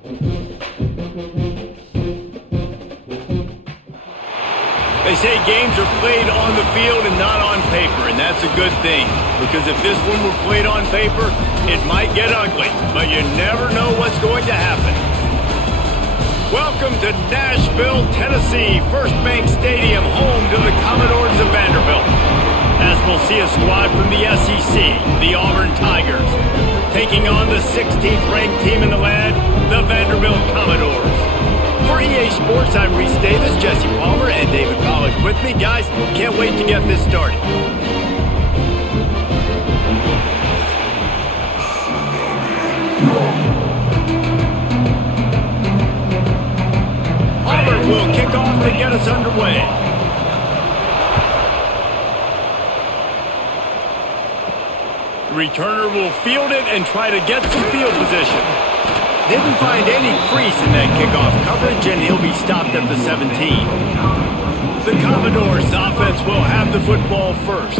They say games are played on the field and not on paper, and that's a good thing. Because if this one were played on paper, it might get ugly, but you never know what's going to happen. Welcome to Nashville, Tennessee, First Bank Stadium, home to the Commodores of Vanderbilt. As we'll see a squad from the SEC, the Auburn Tigers, taking on the 16th ranked team in the land, the Vanderbilt Commodores. For EA Sports, I'm Reese Davis, Jesse Palmer, and David Pollack with me. Guys, can't wait to get this started. Auburn will kick off to get us underway. The returner will field it and try to get some field position. Didn't find any crease in that kickoff coverage, and he'll be stopped at the 17. The Commodores offense will have the football first.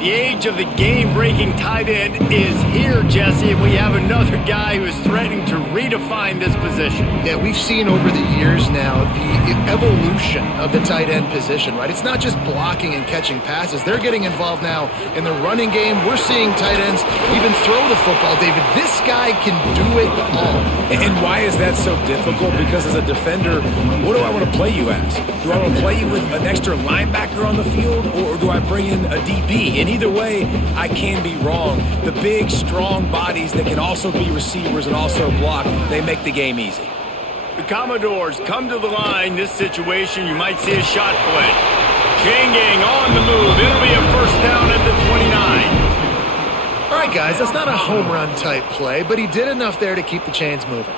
The age of the game-breaking tight end is here, Jesse, and we have another guy who is threatening to redefine this position. Yeah, we've seen over the years now the evolution of the tight end position, right? It's not just blocking and catching passes. They're getting involved now in the running game. We're seeing tight ends even throw the football. David, this guy can do it all. And why is that so difficult? Because as a defender, what do I want to play you as? Do I want to play you with an extra linebacker on the field, or do I bring in a DB? And either way, I can be wrong. The big, strong bodies that can also be receivers and also block, they make the game easy. The Commodores come to the line. This situation, you might see a shot play. Changing on the move. It'll be a first down at the 29. All right, guys, that's not a home run type play, but he did enough there to keep the chains moving.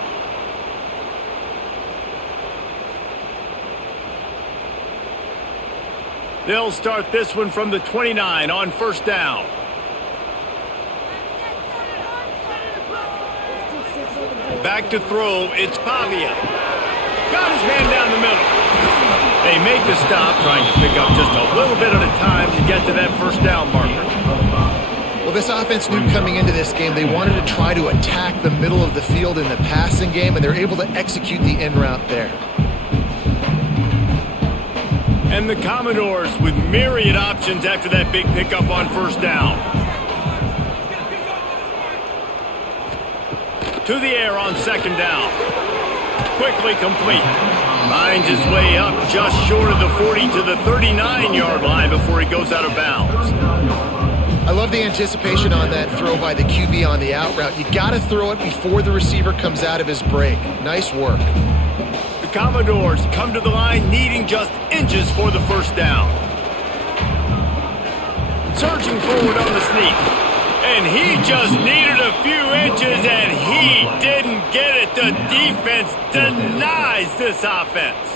They'll start this one from the 29 on first down. Back to throw, it's Pavia. Got his man down the middle. They make the stop, trying to pick up just a little bit at a time to get to that first down marker. Well, this offense knew coming into this game they wanted to try to attack the middle of the field in the passing game, and they're able to execute the in route there. And the Commodores with myriad options after that big pickup on first down. To the air on second down. Quickly complete. Finds his way up just short of the 40 to the 39-yard line before he goes out of bounds. I love the anticipation on that throw by the QB on the out route. You got to throw it before the receiver comes out of his break. Nice work. Commodores come to the line needing just inches for the first down. Surging forward on the sneak. And he just needed a few inches and he didn't get it. The defense denies this offense.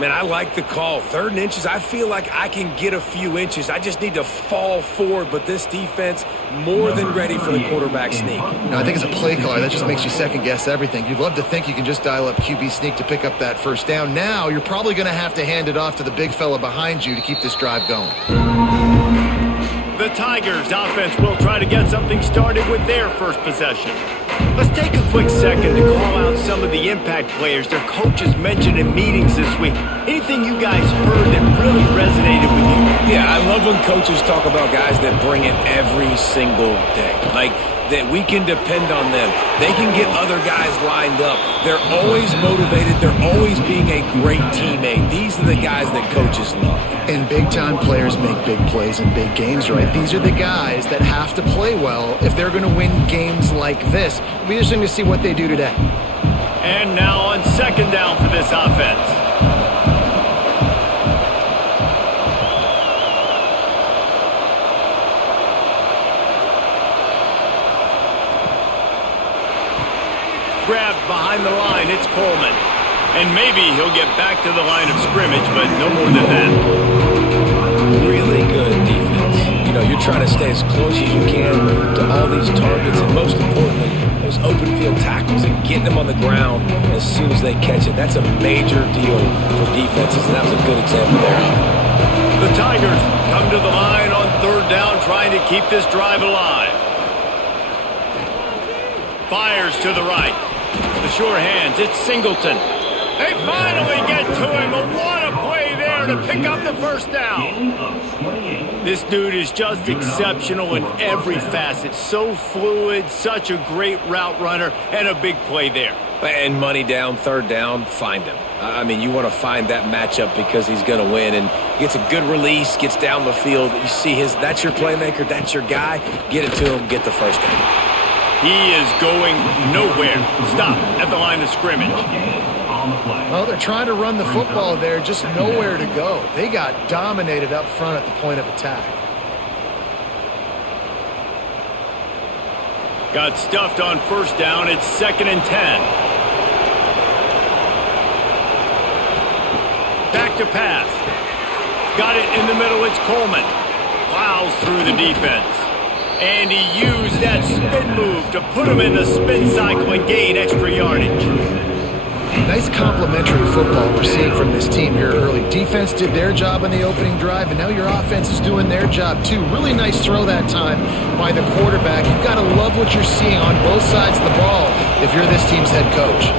Man, I like the call. 3rd and inches, I feel like I can get a few inches. I just need to fall forward, but this defense more than ready for the quarterback sneak. No, I think as a play caller, that just makes you second-guess everything. You'd love to think you can just dial up QB sneak to pick up that first down. Now, you're probably going to have to hand it off to the big fella behind you to keep this drive going. The Tigers offense will try to get something started with their first possession. Let's take a quick second to call out some of the impact players their coaches mentioned in meetings this week. Anything you guys heard that really resonated with you? Yeah, I love when coaches talk about guys that bring it every single day. Like, that we can depend on them. They can get other guys lined up. They're always motivated. They're always being a great teammate. These are the guys that coaches love. And big-time players make big plays in big games, right? These are the guys that have to play well if they're going to win games like this. We just need to see what they do today. And now on second down for this offense. Grabbed behind the line, it's Coleman. And maybe he'll get back to the line of scrimmage, but no more than that. Really good defense. You know, you're trying to stay as close as you can to all these targets, and most importantly, those open field tackles and getting them on the ground as soon as they catch it. That's a major deal for defenses, and that was a good example there. The Tigers come to the line on third down, trying to keep this drive alive. Fires to the right. The sure hands. It's Singleton. They finally get to him. What a play there to pick up the first down. This dude is just exceptional in every facet. So fluid, such a great route runner, and a big play there. And money down, third down, find him. I mean, you want to find that matchup because he's going to win. And gets a good release, gets down the field. You see that's your playmaker, that's your guy. Get it to him, get the first down. He is going nowhere. Stop at the line of scrimmage. Well, they're trying to run the football there, just nowhere to go. They got dominated up front at the point of attack. Got stuffed on first down. It's 2nd and 10. Back to pass. Got it in the middle. It's Coleman. Plows through the defense. And he used that spin move to put him in the spin cycle and gain extra yardage. Nice complementary football we're seeing from this team here early. Defense did their job on the opening drive, and now your offense is doing their job too. Really nice throw that time by the quarterback. You've got to love what you're seeing on both sides of the ball if you're this team's head coach.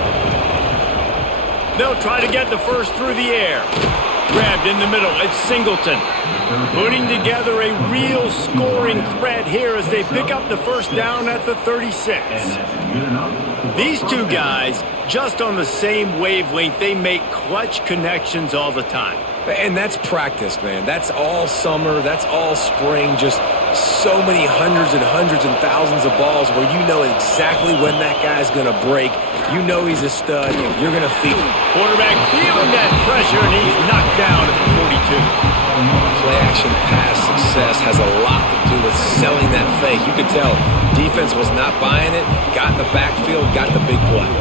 They'll try to get the first through the air. Grabbed in the middle. It's Singleton. Putting together a real scoring threat here as they pick up the first down at the 36. These two guys, just on the same wavelength, they make clutch connections all the time. And that's practice, man. That's all summer. That's all spring. Just so many hundreds and thousands of balls where you know exactly when that guy's going to break. You know he's a stud. You're going to feel it. Quarterback feeling that pressure, and he's knocked down at the 42. Play-action pass success has a lot to do with selling that fake. You could tell defense was not buying it, got in the backfield, got the big play.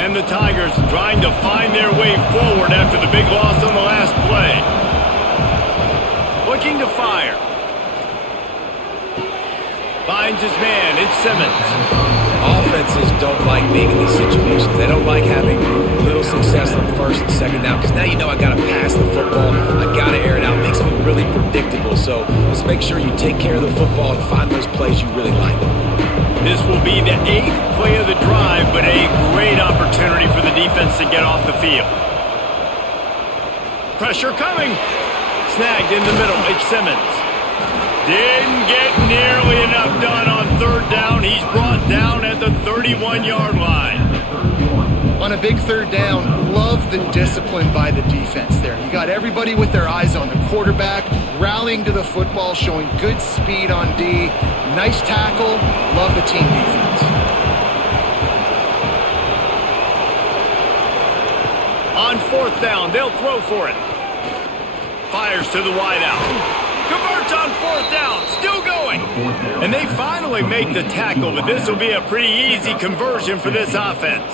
And the Tigers trying to find their way forward after the big loss on the last play. Looking to fire. Finds his man. It's Simmons. Offenses don't like being in these situations. They don't like having little success on first and second down because now you know I got to pass the football. I got to air it out. It makes me really predictable. So let's make sure you take care of the football and find those plays you really like. This will be the 8th play of the drive, but a great opportunity for the defense to get off the field. Pressure coming. Snagged in the middle. It's Simmons. Didn't get nearly enough done on third down. He's brought down at the 31-yard line. On a big third down, love the discipline by the defense there. You got everybody with their eyes on the quarterback, rallying to the football, showing good speed on D. Nice tackle. Love the team defense. On fourth down, they'll throw for it. Fires to the wideout. Converts on fourth down, still going. And they finally make the tackle, but this will be a pretty easy conversion for this offense.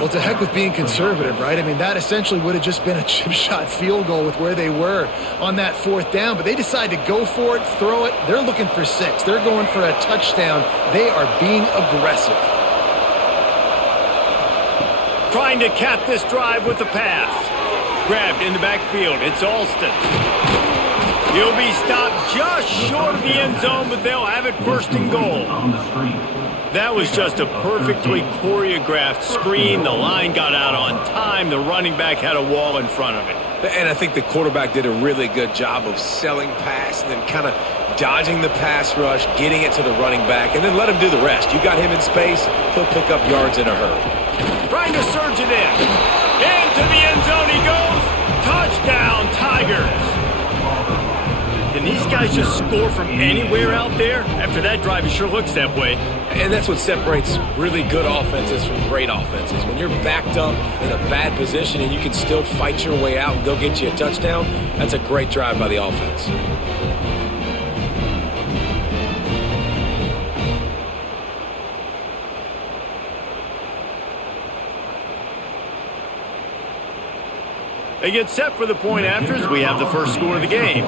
Well, to heck with being conservative, right? I mean, that essentially would have just been a chip shot field goal with where they were on that fourth down, but they decide to go for it, throw it. They're looking for 6. They're going for a touchdown. They are being aggressive. Trying to cap this drive with the pass. Grabbed in the backfield. It's Alston. He'll be stopped just short of the end zone, but they'll have it first and goal. That was just a perfectly choreographed screen. The line got out on time. The running back had a wall in front of it. And I think the quarterback did a really good job of selling pass and then kind of dodging the pass rush, getting it to the running back, and then let him do the rest. You got him in space, he'll pick up yards in a hurry. Trying to surge it in. Into the end zone he goes. Touchdown, Tigers. Can these guys just score from anywhere out there? After that drive, it sure looks that way. And that's what separates really good offenses from great offenses. When you're backed up in a bad position and you can still fight your way out and go get you a touchdown, that's a great drive by the offense. They get set for the point after as we have the first score of the game.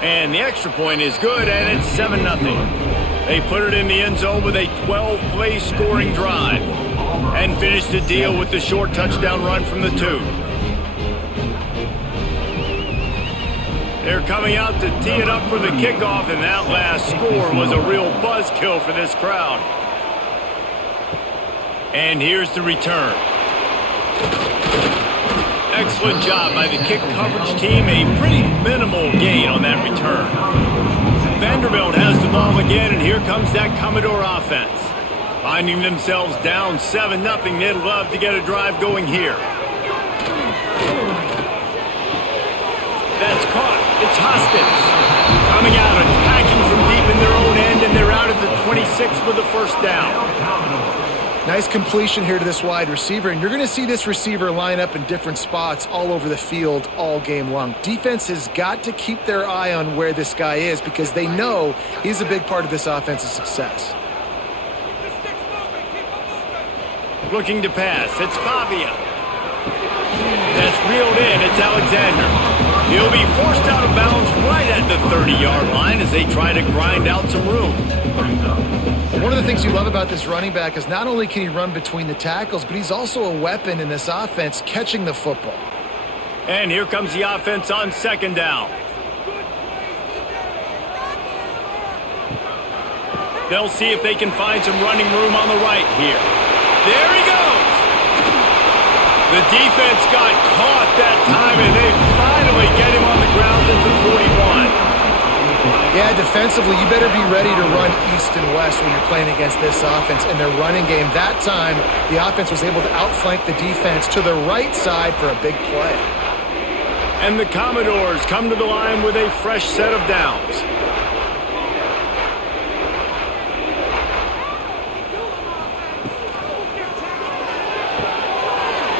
And the extra point is good, and it's 7-0. They put it in the end zone with a 12-play scoring drive and finished the deal with the short touchdown run from the 2. They're coming out to tee it up for the kickoff, and that last score was a real buzzkill for this crowd. And here's the return. Excellent job by the kick coverage team. A pretty minimal gain on that return. Vanderbilt has the ball again, and here comes that Commodore offense. Finding themselves down 7-0, they'd love to get a drive going here. That's caught. It's Hoskins. Coming out, attacking from deep in their own end, and they're out at the 26 with the first down. Nice completion here to this wide receiver, and you're going to see this receiver line up in different spots all over the field all game long. Defense has got to keep their eye on where this guy is because they know he's a big part of this offense's success. Looking to pass. It's Pavia. That's reeled in. It's Alexander. He'll be forced out of bounds right at the 30-yard line as they try to grind out some room. One of the things you love about this running back is not only can he run between the tackles, but he's also a weapon in this offense catching the football. And here comes the offense on second down. They'll see if they can find some running room on the right here. There he goes! The defense got caught that time, and they finally get him on the ground at the 41. Yeah, defensively, you better be ready to run east and west when you're playing against this offense and their running game. That time, the offense was able to outflank the defense to the right side for a big play. And the Commodores come to the line with a fresh set of downs.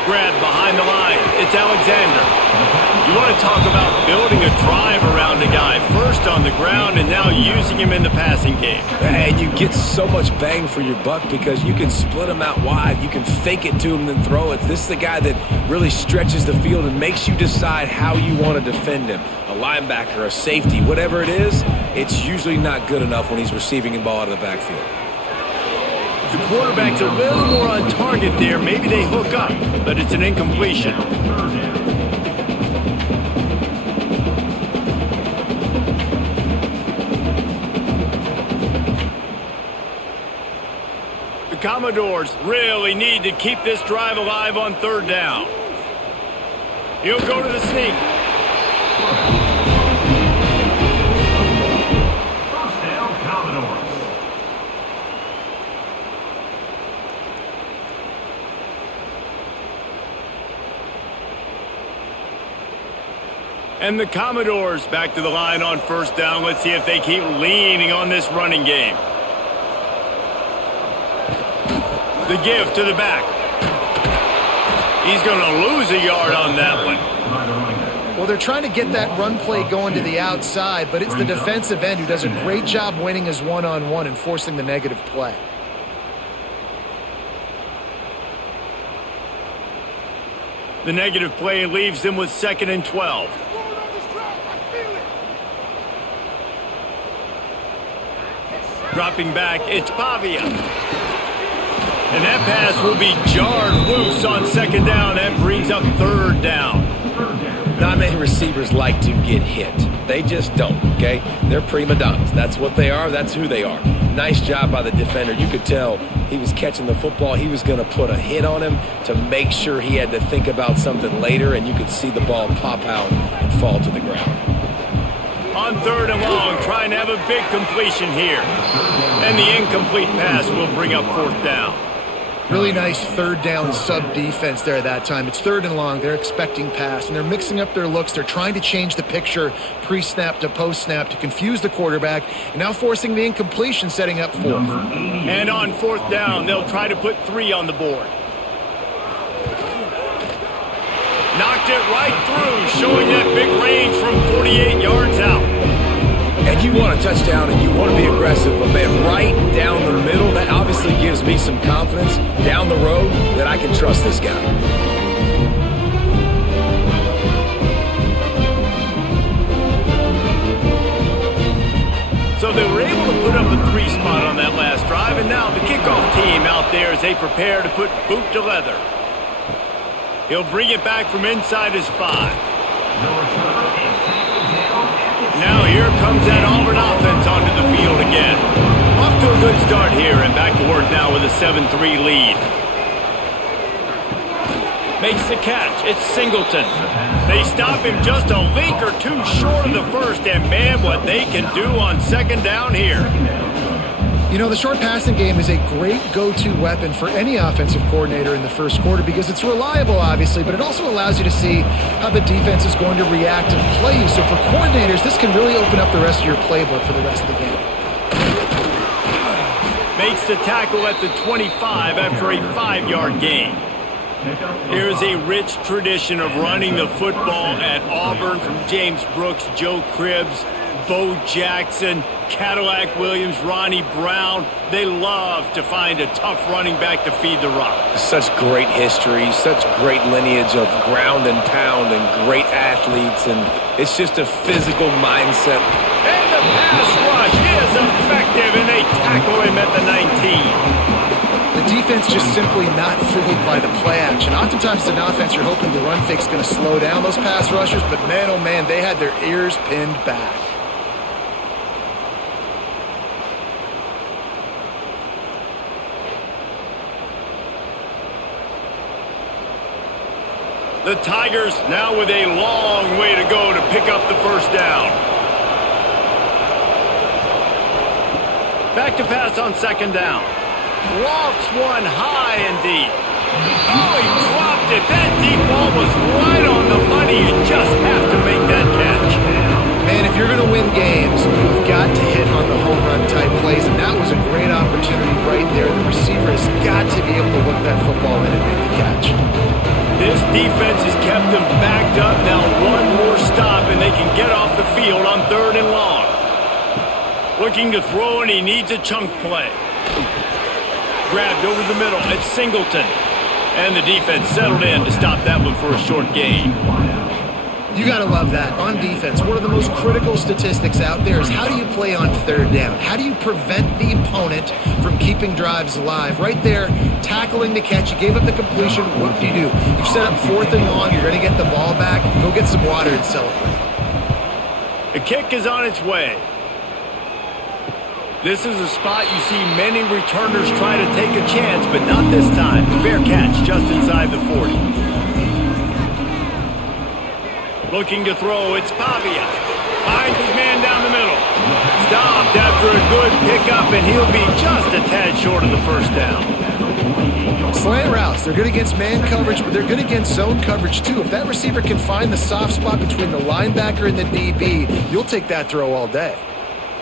Grab behind the line. It's Alexander. You want to talk about building a drive around a guy. First on the ground and now using him in the passing game. And you get so much bang for your buck because you can split him out wide. You can fake it to him and then throw it. This is the guy that really stretches the field and makes you decide how you want to defend him. A linebacker, a safety, whatever it is, it's usually not good enough when he's receiving the ball out of the backfield. The quarterback's a little more on target there. Maybe they hook up, but it's an incompletion. The Commodores really need to keep this drive alive on third down. He'll go to the sneak. And the Commodores back to the line on first down. Let's see if they keep leaning on this running game. The give to the back. He's going to lose a yard on that one. Well, they're trying to get that run play going to the outside, but it's the defensive end who does a great job winning his one-on-one and forcing the negative play. The negative play leaves them with 2nd and 12. Dropping back, it's Pavia. And that pass will be jarred loose on second down. That brings up third down. Not many receivers like to get hit. They just don't, okay? They're prima donnas. That's what they are. That's who they are. Nice job by the defender. You could tell he was catching the football. He was going to put a hit on him to make sure he had to think about something later, and you could see the ball pop out and fall to the ground. On third and long, trying to have a big completion here. And the incomplete pass will bring up fourth down. Really nice third down sub-defense there that time. It's third and long. They're expecting pass, and they're mixing up their looks. They're trying to change the picture pre-snap to post-snap to confuse the quarterback, and now forcing the incompletion, setting up fourth. And on fourth down, they'll try to put 3 on the board. Knocked it right through, showing that big range from 48 yards out. And you want a touchdown and you want to be aggressive, but man, right down the middle, that obviously gives me some confidence down the road that I can trust this guy. So they were able to put up a 3 spot game out there as they prepare to put boot to leather. He'll bring it back from inside his 5. Now here comes that Auburn offense onto the field again. Off to a good start here and back to work now with a 7-3 lead. Makes the catch. It's Singleton. They stop him just a link or two short of the first, and man, what they can do on second down here. You know, the short passing game is a great go-to weapon for any offensive coordinator in the first quarter because it's reliable, obviously, but it also allows you to see how the defense is going to react and play you. So for coordinators, this can really open up the rest of your playbook for the rest of the game. Makes the tackle at the 25 after a 5-yard gain. Here's a rich tradition of running the football at Auburn from James Brooks, Joe Cribbs, Bo Jackson, Cadillac Williams, Ronnie Brown. They love to find a tough running back to feed the rock. Such great history, such great lineage of ground and pound and great athletes, and it's just a physical mindset. And the pass rush is effective, and they tackle him at the 19. The defense just simply not fooled by the play action. Oftentimes as an offense, you're hoping the run fake's going to slow down those pass rushers, but man, oh man, they had their ears pinned back. The Tigers now with a long way to go to pick up the first down. Back to pass on second down. Lofts one high and deep. Oh, he dropped it. That deep ball was right on the money. You just have to make that catch. Man, if you're going to win games, you've got to hit on the home run type plays, and that was a great opportunity right there. The receiver has got to be able to look that football in and make the catch. This defense has kept them backed up. Now one more stop, and they can get off the field on 3rd and long. Looking to throw, and he needs a chunk play. Grabbed over the middle. It's Singleton. And the defense settled in to stop that one for a short gain. You got to love that. On defense, one of the most critical statistics out there is how do you play on 3rd down? How do you prevent the opponent from keeping drives alive? Right there, tackling the catch. You gave up the completion. What do? You've set up 4th and long. You're going to get the ball back. Go get some water and celebrate. The kick is on its way. This is a spot you see many returners try to take a chance, but not this time. Fair catch just inside the 40. Looking to throw, it's Pavia. Finds his man down the middle. Stopped after a good pickup, and he'll be just a tad short of the first down. Slant routes, they're good against man coverage, but they're good against zone coverage too. If that receiver can find the soft spot between the linebacker and the DB, you'll take that throw all day.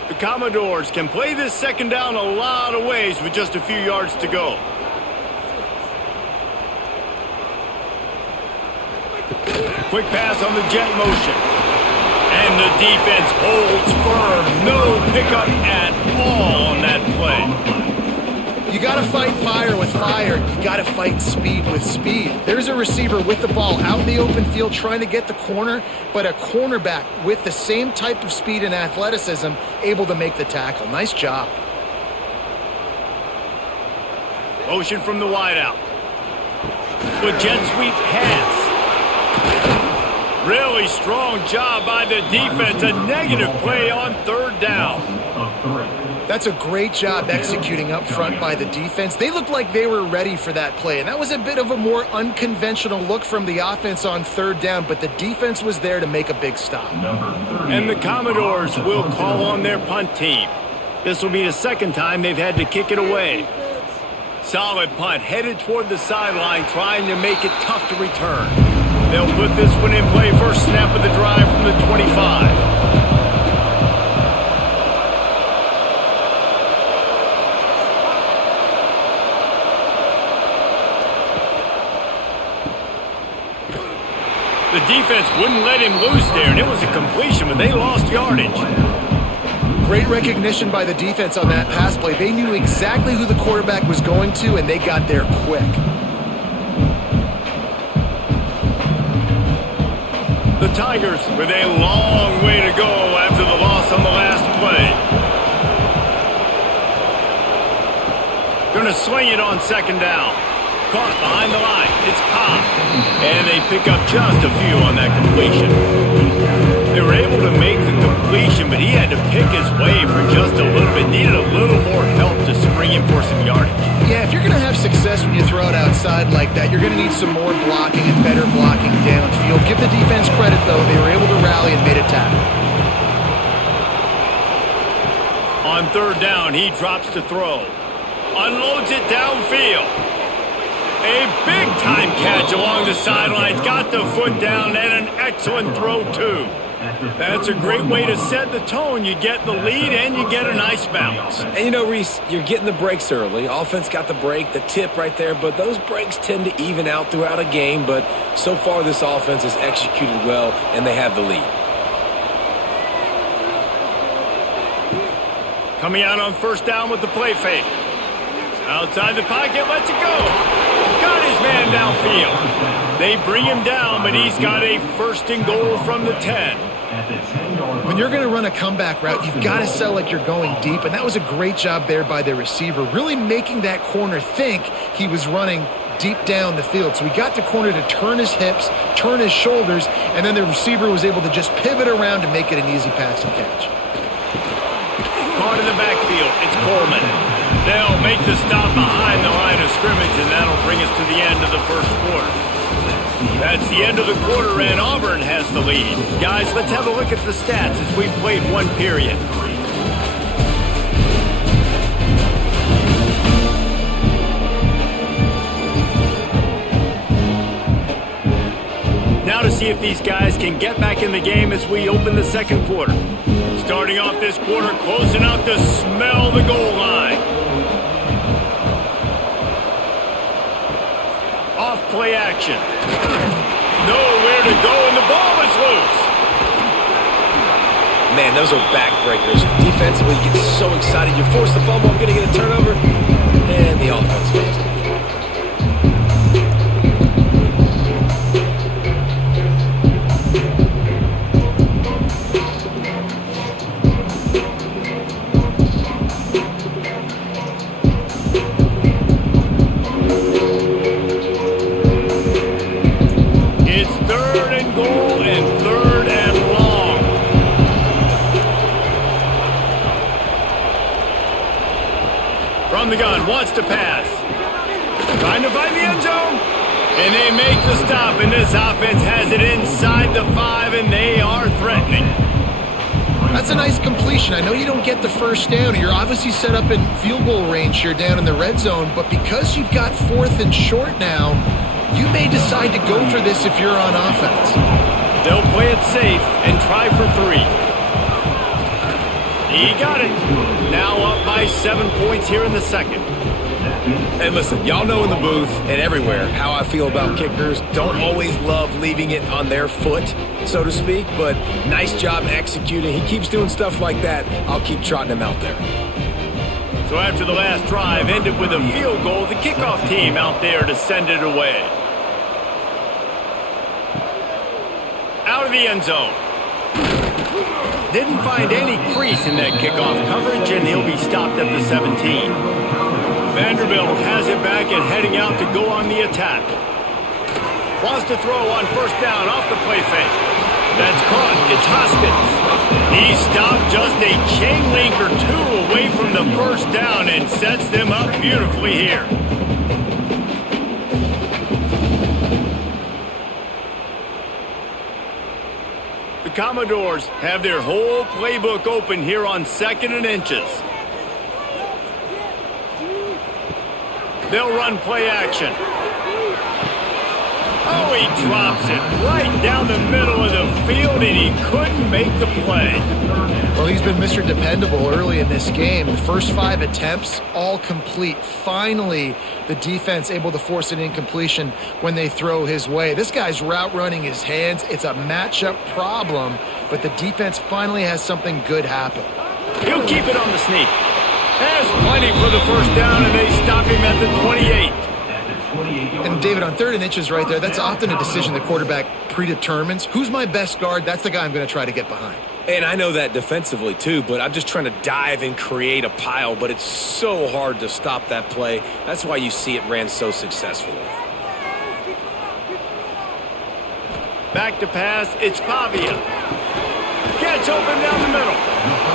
The Commodores can play this second down a lot of ways with just a few yards to go. Quick pass on the jet motion. And the defense holds firm. No pickup at all on that play. You got to fight fire with fire. You got to fight speed with speed. There's a receiver with the ball out in the open field trying to get the corner, but a cornerback with the same type of speed and athleticism able to make the tackle. Nice job. Motion from the wideout. The jet sweep pass. Really strong job by the defense. A negative play on 3rd down. That's a great job executing up front by the defense. They looked like they were ready for that play, and that was a bit of a more unconventional look from the offense on 3rd down, but the defense was there to make a big stop. And the Commodores will call on their punt team. This will be the second time they've had to kick it away. Solid punt, headed toward the sideline, trying to make it tough to return. They'll put this one in play. First snap of the drive from the 25. The defense wouldn't let him loose there, and it was a completion, but they lost yardage. Great recognition by the defense on that pass play. They knew exactly who the quarterback was going to, and they got there quick. The Tigers with a long way to go after the loss on the last play. Going to swing it on second down. Caught behind the line. It's Cobb. And they pick up just a few on that completion. They were able to make the completion, but he had to pick his way for just a little bit. Needed a little more help to spring him for some yardage. Yeah, if you're going to have success when you throw it outside like that, you're going to need some more blocking and better blocking downfield. Give the defense credit, though. They were able to rally and made a tackle. On third down, he drops to throw. Unloads it downfield. A big-time catch along the sidelines. Got the foot down and an excellent throw, too. That's a great way to set the tone. You get the lead and you get a nice bounce. And you know, Reese, you're getting the breaks early. Offense got the break, the tip right there, but those breaks tend to even out throughout a game. But so far, this offense has executed well, and they have the lead. Coming out on first down with the play fake. Outside the pocket, lets it go. Got his man downfield. They bring him down, but he's got a first and goal from the 10. When you're going to run a comeback route, you've got to sell like you're going deep, and that was a great job there by the receiver, really making that corner think he was running deep down the field. So he got the corner to turn his hips, turn his shoulders, and then the receiver was able to just pivot around to make it an easy pass and catch. Caught in the backfield, it's Coleman. They'll make the stop behind the line of scrimmage, and that'll bring us to the end of the first quarter. That's the end of the quarter, and Auburn has the lead. Guys, let's have a look at the stats as we've played one period. Now to see if these guys can get back in the game as we open the second quarter. Starting off this quarter, close enough to smell the goal line. Off play action. Nowhere to go, and the ball is loose. Man, those are backbreakers. Defensively, you get so excited. You force the fumble, I'm going to get a turnover, and the offense fails. From the gun, wants to pass. Trying to find the end zone. And they make the stop, and this offense has it inside the 5, and they are threatening. That's a nice completion. I know you don't get the first down. You're obviously set up in field goal range here down in the red zone, but because you've got 4th and short now, you may decide to go for this if you're on offense. They'll play it safe and try for 3. He got it. Now up by 7 points here in the second. And listen, y'all know in the booth and everywhere how I feel about kickers. Don't always love leaving it on their foot, so to speak, but nice job executing. He keeps doing stuff like that. I'll keep trotting him out there. So after the last drive ended with a field goal, the kickoff team out there to send it away. Out of the end zone. Didn't find any crease in that kickoff coverage, and he'll be stopped at the 17. Vanderbilt has it back and heading out to go on the attack. Wants to throw on first down off the play fake. That's caught. It's Hoskins. He stopped just a chain link or 2 away from the first down and sets them up beautifully here. The Commodores have their whole playbook open here on 2nd and inches. They'll run play action. Oh, he drops it right down the middle of the field, and he couldn't make the play. Well, he's been Mr. Dependable early in this game. The first 5 attempts, all complete. Finally, the defense able to force an incompletion when they throw his way. This guy's route running his hands. It's a matchup problem, but the defense finally has something good happen. He'll keep it on the sneak. Has plenty for the first down, and they stop him at the 28. And David, on 3rd and inches right there, that's often a decision the quarterback predetermines. Who's my best guard? That's the guy I'm going to try to get behind. And I know that defensively too, but I'm just trying to dive and create a pile, but it's so hard to stop that play. That's why you see it ran so successfully. Back to pass, it's Pavia. Gets open down the middle.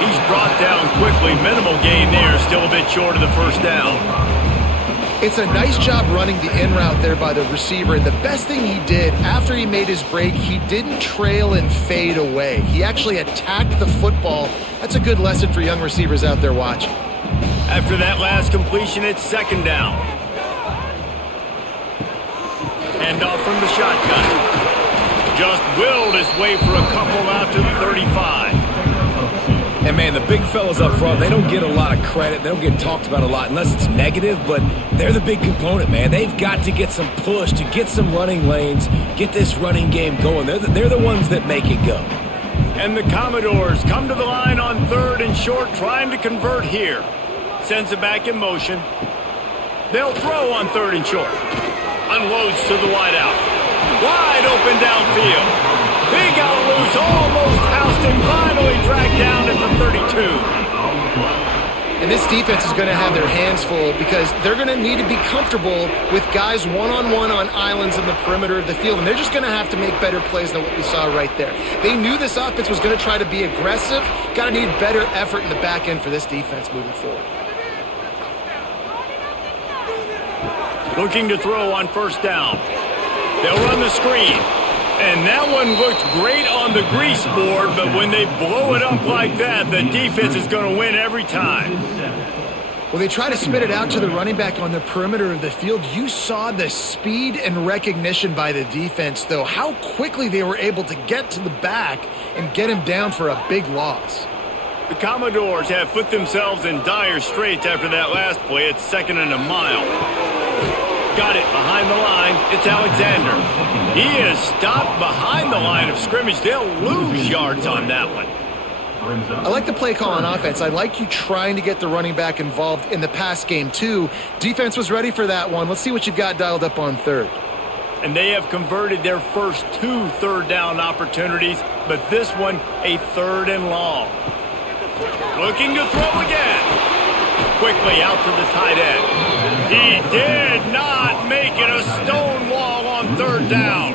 He's brought down quickly. Minimal gain there, still a bit short of the first down. It's a nice job running the in route there by the receiver. And the best thing he did after he made his break, he didn't trail and fade away. He actually attacked the football. That's a good lesson for young receivers out there watching. After that last completion, it's second down. Hand off from the shotgun. Just willed his way for a couple out to the 35. And, man, the big fellas up front, they don't get a lot of credit. They don't get talked about a lot unless it's negative, but they're the big component, man. They've got to get some push, to get some running lanes, get this running game going. They're the ones that make it go. And the Commodores come to the line on third and short, trying to convert here. Sends it back in motion. They'll throw on third and short. Unloads to the wideout. Wide open downfield. He got loose, almost housed and finally dragged down at the 32. And this defense is going to have their hands full because they're going to need to be comfortable with guys one-on-one on islands in the perimeter of the field. And they're just going to have to make better plays than what we saw right there. They knew this offense was going to try to be aggressive. Got to need better effort in the back end for this defense moving forward. Looking to throw on first down. They'll run the screen. And that one looked great on the grease board, but when they blow it up like that, the defense is going to win every time. Well, they try to spit it out to the running back on the perimeter of the field. You saw the speed and recognition by the defense, though, how quickly they were able to get to the back and get him down for a big loss. The Commodores have put themselves in dire straits after that last play. It's second and a mile. Got it behind the line. It's Alexander. He is stopped behind the line of scrimmage. They'll lose yards on that one. I like the play call on offense. I like you trying to get the running back involved in the pass game, too. Defense was ready for that one. Let's see what you've got dialed up on third. And they have converted their first 2 third-down opportunities, but this one a third and long. Looking to throw again. Quickly out to the tight end. He did not make it a stone wall on third down.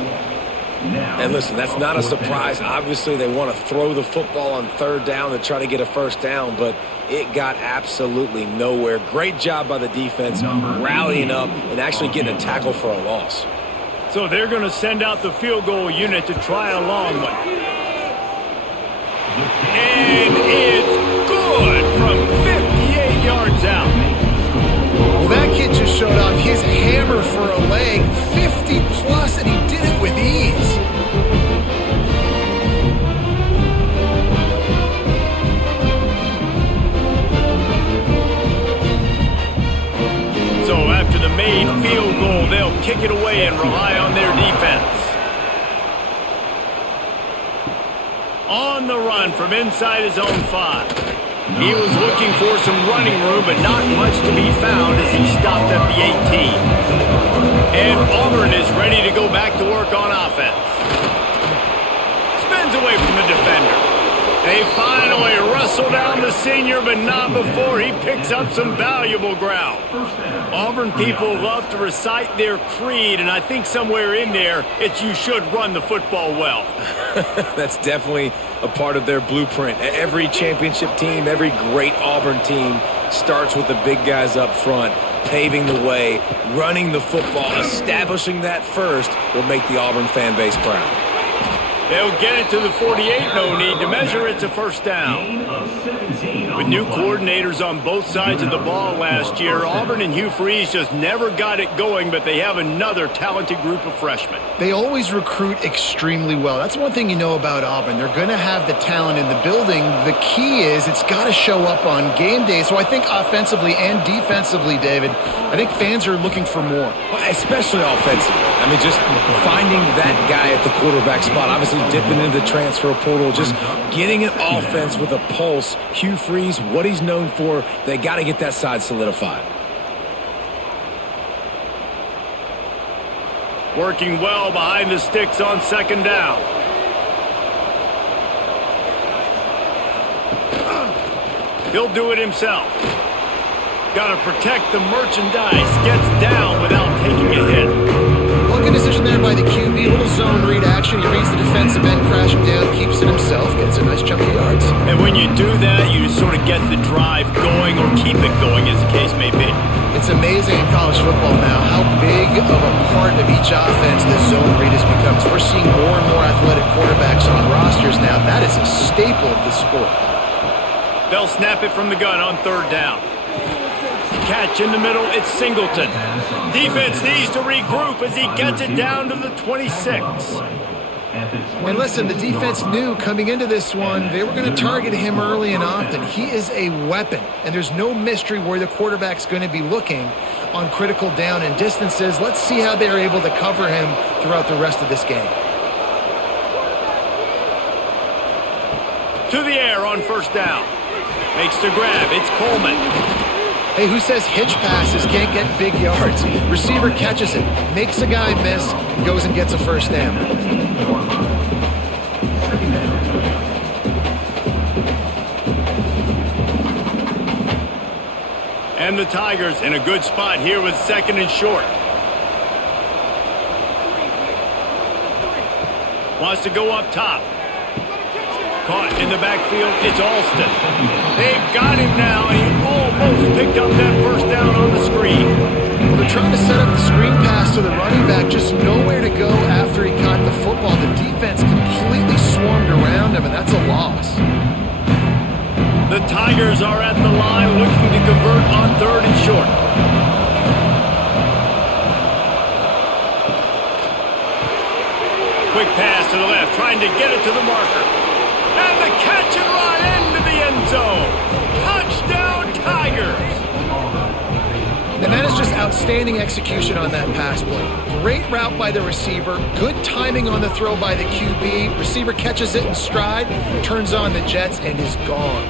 And listen, that's not a surprise. Obviously, they want to throw the football on third down to try to get a first down, but it got absolutely nowhere. Great job by the defense rallying up and actually getting a tackle for a loss. So they're going to send out the field goal unit to try a long one. And it's good from 58 yards out. Well, that kid just showed off his hammer for a leg, 50-plus, and he did it with ease. So after the made field goal, they'll kick it away and rely on their defense. On the run from inside his own 5. He was looking for some running room, but not much to be found as he stopped at the 18. And Auburn is ready to go back to work on offense. Spins away from the defender. They finally wrestle down the senior, but not before he picks up some valuable ground. Auburn people love to recite their creed, and I think somewhere in there, it's you should run the football well. That's definitely a part of their blueprint. Every championship team, every great Auburn team starts with the big guys up front, paving the way, running the football, establishing that first will make the Auburn fan base proud. They'll get it to the 48, no need to measure. It's a first down. With new coordinators on both sides of the ball last year, Auburn and Hugh Freeze just never got it going, but they have another talented group of freshmen. They always recruit extremely well. That's one thing you know about Auburn. They're going to have the talent in the building. The key is it's got to show up on game day. So I think offensively and defensively, David, I think fans are looking for more. Well, especially offensively. I mean, just finding that guy at the quarterback spot, obviously dipping into the transfer portal, just getting an offense with a pulse. Hugh Freeze, what he's known for, they got to get that side solidified. Working well behind the sticks on second down. He'll do it himself. Got to protect the merchandise. Gets down without taking a hit. Well, good decision there by the QB. Little zone read action. He reads the defensive end, crashing down, keeps it himself, gets a nice chunk of yards. And when you do that, you sort of get the drive going or keep it going, as the case may be. It's amazing in college football now how big of a part of each offense this zone read has become. So we're seeing more and more athletic quarterbacks on rosters now. That is a staple of the sport. They'll snap it from the gun on third down. Catch in the middle, it's Singleton. Defense needs to regroup as he gets it down to the 26. And listen, the defense knew coming into this one, they were going to target him early and often. He is a weapon, and there's no mystery where the quarterback's going to be looking on critical down and distances. Let's see how they're able to cover him throughout the rest of this game. To the air on first down. Makes the grab, it's Coleman. Hey, who says hitch passes can't get big yards? Receiver catches it, makes a guy miss, goes and gets a first down. And the Tigers in a good spot here with second and short. Wants to go up top. Caught in the backfield, it's Alston. They've got him now, and he almost picked up that first down on the screen. Well, they're trying to set up the screen pass to the running back, just nowhere to go after he caught the football. The defense completely swarmed around him, and that's a loss. The Tigers are at the line looking to convert on third and short. Quick pass to the left, trying to get it to the marker. And the catch and run into the end zone. Touchdown, Tigers. And that is just outstanding execution on that pass play. Great route by the receiver. Good timing on the throw by the QB. Receiver catches it in stride, turns on the jets, and is gone.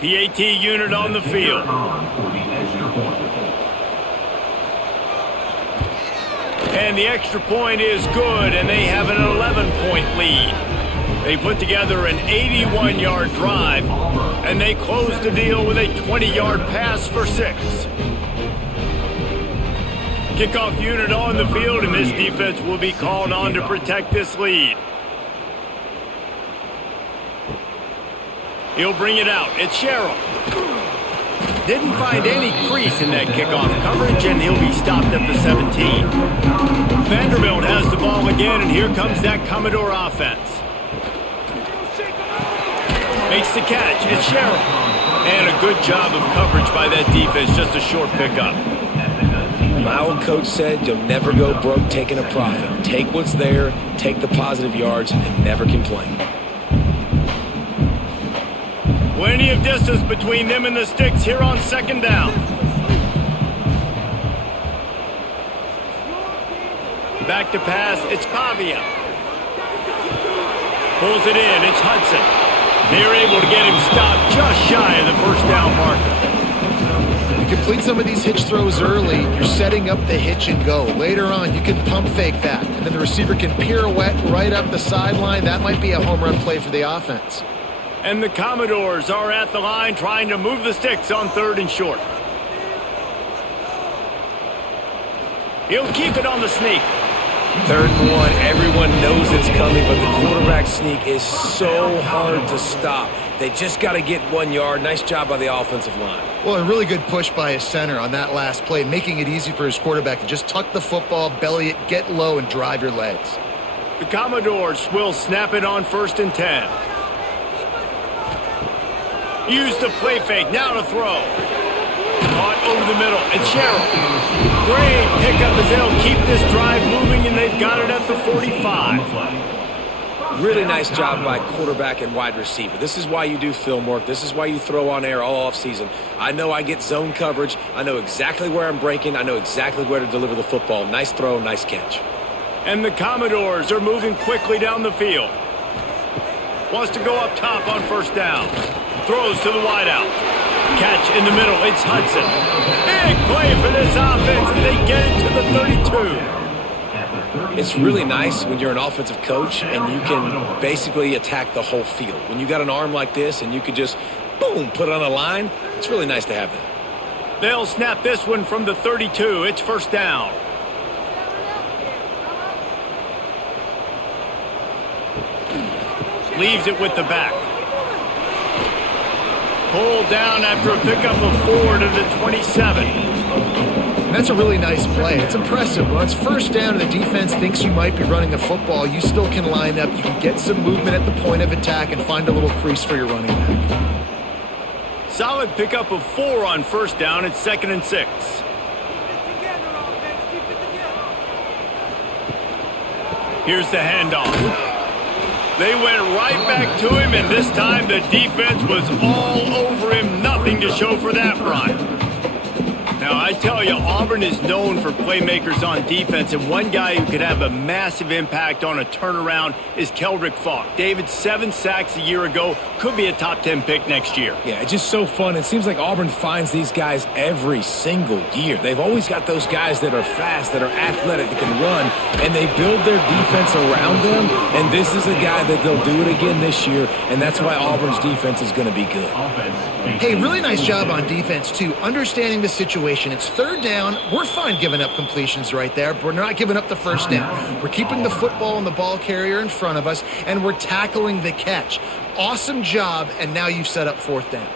PAT unit on the field. And the extra point is good, and they have an 11-point lead. They put together an 81-yard drive, and they close the deal with a 20-yard pass for 6. Kickoff unit on the field, and this defense will be called on to protect this lead. He'll bring it out. It's Sherrill. Didn't find any crease in that kickoff coverage, and he'll be stopped at the 17. Vanderbilt has the ball again, and here comes that Commodore offense. Makes the catch. It's Sherrill. And a good job of coverage by that defense. Just a short pickup. My old coach said you'll never go broke taking a profit. Take what's there, take the positive yards, and never complain. Plenty of distance between them and the sticks here on second down. Back to pass, it's Pavia. Pulls it in, it's Hudson. They're able to get him stopped just shy of the first down marker. You complete some of these hitch throws early, you're setting up the hitch and go. Later on, you can pump fake that, and then the receiver can pirouette right up the sideline. That might be a home run play for the offense. And the Commodores are at the line trying to move the sticks on third and short. He'll keep it on the sneak. 3rd and 1, everyone knows it's coming, but the quarterback sneak is so hard to stop. They just got to get 1 yard. Nice job by the offensive line. Well, a really good push by his center on that last play, making it easy for his quarterback to just tuck the football, belly it, get low, and drive your legs. The Commodores will snap it on 1st and 10. Use the play fake, now to throw. Caught over the middle, it's Sherrill. Great pickup as they'll keep this drive moving, and they've got it at the 45. Really nice job by quarterback and wide receiver. This is why you do film work. This is why you throw on air all offseason. I know I get zone coverage. I know exactly where I'm breaking. I know exactly where to deliver the football. Nice throw, nice catch. And the Commodores are moving quickly down the field. Wants to go up top on first down. Throws to the wideout. Catch in the middle. It's Hudson. Big play for this offense, and they get it to the 32. It's really nice when you're an offensive coach and you can basically attack the whole field. When you got an arm like this and you could just, boom, put it on a line, it's really nice to have that. They'll snap this one from the 32. It's first down. Leaves it with the back. Pulled down after a pickup of 4 to the 27. And that's a really nice play. It's impressive. When it's first down and the defense thinks you might be running the football, you still can line up. You can get some movement at the point of attack and find a little crease for your running back. Solid pickup of 4 on first down. It's 2nd and 6. Here's the handoff. They went right back to him, and this time the defense was all over him. Nothing to show for that run. Now, I tell you, Auburn is known for playmakers on defense, and one guy who could have a massive impact on a turnaround is Keldrick Falk. David, 7 sacks a year ago, could be a top 10 pick next year. Yeah, it's just so fun. It seems like Auburn finds these guys every single year. They've always got those guys that are fast, that are athletic, that can run, and they build their defense around them, and this is a guy that they'll do it again this year, and that's why Auburn's defense is going to be good. Hey, really nice job on defense, too, understanding the situation. It's third down. We're fine giving up completions right there. We're not giving up the first down. We're keeping the football and the ball carrier in front of us, and we're tackling the catch. Awesome job, and now you've set up fourth down.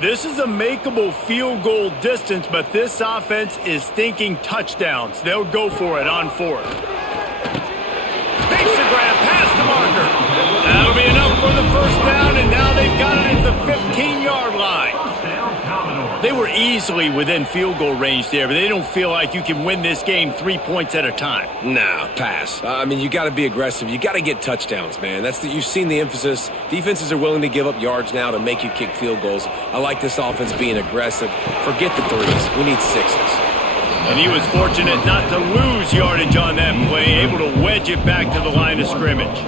This is a makeable field goal distance, but this offense is thinking touchdowns. They'll go for it on 4th. Makes the grab past the marker. That'll be enough for the first down, and now they've got it at the 15-yard line. They were easily within field goal range there, but they don't feel like you can win this game 3 points at a time. Nah, pass. I mean, you got to be aggressive. You got to get touchdowns, man. You've seen the emphasis. Defenses are willing to give up yards now to make you kick field goals. I like this offense being aggressive. Forget the 3s. We need 6s. And he was fortunate not to lose yardage on that play, able to wedge it back to the line of scrimmage.